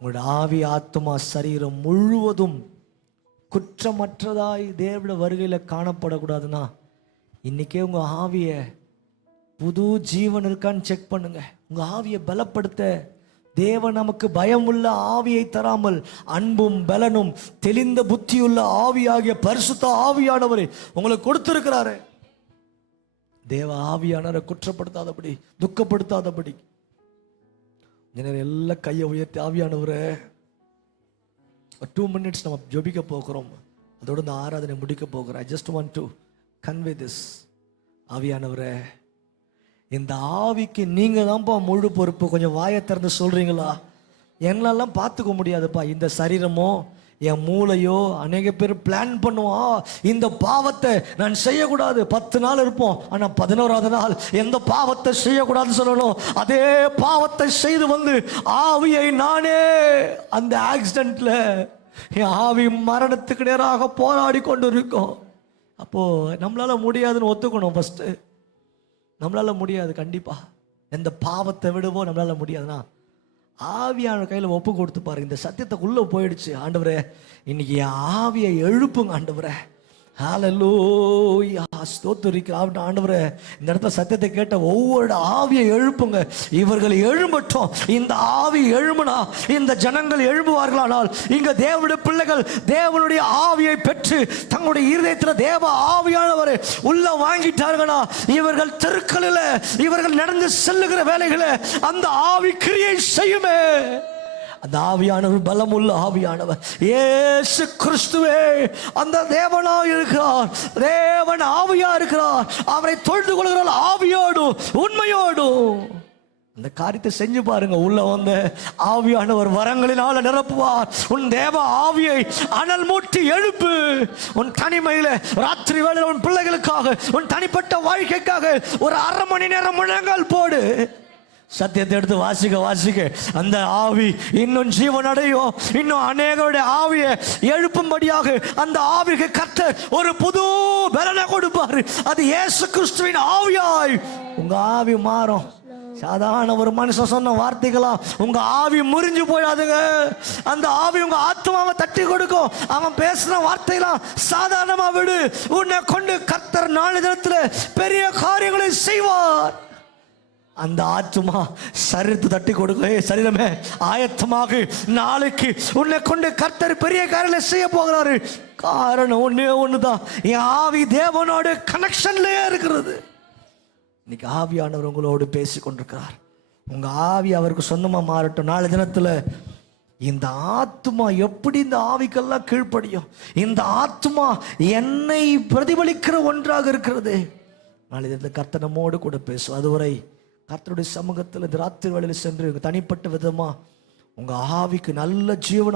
உங்களோட ஆவி ஆத்மா சரீரம் முழுவதும் குற்றமற்றதாய் தேவட வருகையில காணப்படக்கூடாதுன்னா இன்னைக்கே உங்க ஆவிய புது ஜீவன் இருக்கான்னு செக் பண்ணுங்க. உங்க ஆவியை பலப்படுத்த தேவன் நமக்கு பயமுள்ள ஆவியை தராமல் அன்பும் பலனும் தெளிந்த புத்தியுள்ள ஆவியாகிய பரிசுத்த ஆவியானவரை உங்களுக்கு கொடுத்திருக்கிறாரு. தேவ ஆவியானவரை குற்றப்படுத்தாதபடி, துக்கப்படுத்தாதபடி எல்லாம் கையை உயர்த்தி, ஆவியானவரை 2 minutes நம்ம ஜெபிக்க போகிறோம், அதோட இந்த ஆராதனை முடிக்க போகிறோம். I just want to convey this. ஆவியானவரை, இந்த ஆவிக்கு நீங்க தான்ப்பா முழு பொறுப்பு. கொஞ்சம் வாயை திறந்து சொல்றீங்களா? என்னாலாம் பார்த்துக்க முடியாதுப்பா. இந்த சரீரமோ என் மூளையோ அநேக பேர் பிளான் பண்ணுவான், இந்த பாவத்தை நான் செய்யக்கூடாது. 10 நாள் இருப்போம், ஆனா 11ஆவது நாள் எந்த பாவத்தை செய்யக்கூடாதுன்னு சொல்லணும். அதே பாவத்தை செய்து வந்து ஆவியை நானே அந்த ஆக்சிடென்ட்ல என் ஆவி மரணத்துக்கு நேராக போராடி கொண்டு இருக்கோம். அப்போ நம்மளால முடியாதுன்னு ஒத்துக்கணும். ஃபர்ஸ்ட் நம்மளால முடியாது, கண்டிப்பா எந்த பாவத்தை விடுவோம் நம்மளால முடியாதுன்னா ஆவியான கையில் ஒப்பு கொடுத்து பாருங்க. இந்த சத்தியத்துக்குள்ள போயிடுச்சு. ஆண்டவரே, இன்னைக்கு ஆவியை எழுப்புங்க ஆண்டவரே. ஹல்லேலூயா, ஸ்தோத்திரிக்கிறேன் ஆண்டவரே. இந்த இடத்துல சத்தியத்தை கேட்ட ஒவ்வொரு ஆவியை எழுப்புங்க. இவர்கள் எழும்பட்டும். இந்த ஆவி எழும்புனா இந்த ஜனங்கள் எழும்புவார்களானால் இங்க தேவனுடைய பிள்ளைகள் தேவனுடைய ஆவியை பெற்று தங்களுடைய இருதயத்தில் தேவ ஆவியானவரை உள்ள வாங்கிட்டார்களா, இவர்கள் தெருக்களில் இவர்கள் நடந்து செல்லுகிற வேலைகளை அந்த ஆவி கிரியை செய்யுமே. அந்த ஆவியானவர் பலமுள்ள ஆவியானவர் இயேசு கிறிஸ்துவே அந்த தேவனாய் இருக்கிறார். தேவன் ஆவியா இருக்கிறார். அவரை தொழுது கொள்கிறார் ஆவியோடும் உண்மையோடும். அந்த காரியத்தை செஞ்சு பாருங்க. உள்ள வந்த ஆவியானவர் வரங்களினால நிரப்புவார். உன் தேவ ஆவியை அனல் மூட்டி எழுப்பு. உன் தனிமையில ராத்திரி வேளையில் உன் பிள்ளைகளுக்காக உன் தனிப்பட்ட வாழ்க்கைக்காக ஒரு 1/2 மணி நேரம் முழங்கால் போடு. சத்தியத்தை எடுத்து வாசிக்க அந்த ஆவி இன்னும் ஜீவன் அடையும். இன்னும் அநேகருடைய ஆவியை எழுப்பும்படியாக அந்த ஆவிக்கு கர்த்தர் ஒரு புது பலனை கொடுப்பாரு. அது இயேசு கிறிஸ்துவின் ஆவியாய் உங்க ஆவி மாறும். சாதாரண ஒரு மனுஷன் சொன்ன வார்த்தைகளா உங்க ஆவி முறிஞ்சு போயாதுங்க. அந்த ஆவி உங்க ஆத்மாவை தட்டி கொடுக்கும். அவன் பேசின வார்த்தையெல்லாம் சாதாரணமா விடு. உன்னை கொண்டு கர்த்தர் நாளை தினத்துல பெரிய காரியங்களை செய்வார். அந்த ஆத்மா சரீரத்தை தட்டி கொடுக்க, சரீரமே ஆயத்தமாக, நாளைக்கு உன்னை கொண்டு கர்த்தர் பெரிய காரியங்களை செய்ய போகிறாரு. காரணம் ஒண்ணே ஒண்ணுதான், என் ஆவி தேவனோட கனெக்ஷன்லயே இருக்கிறது. இன்னைக்கு ஆவியானவர் உங்களோடு பேசி கொண்டிருக்கிறார். உங்க ஆவி அவருக்கு சொந்தமா மாறட்டும். நாளை தினத்துல இந்த ஆத்மா எப்படி இந்த ஆவிக்கெல்லாம் கீழ்ப்படியும்? இந்த ஆத்மா என்னை பிரதிபலிக்கிற ஒன்றாக இருக்கிறது. நாளை தினத்தில் கர்த்தர் நம்மோடு கூட பேசும். அதுவரை கர்த்தருடைய சமூகத்தில் இந்த ராத்திரி வேளையில் சென்று தனிப்பட்ட விதமா உங்க ஆவிக்கு நல்ல ஜீவனம்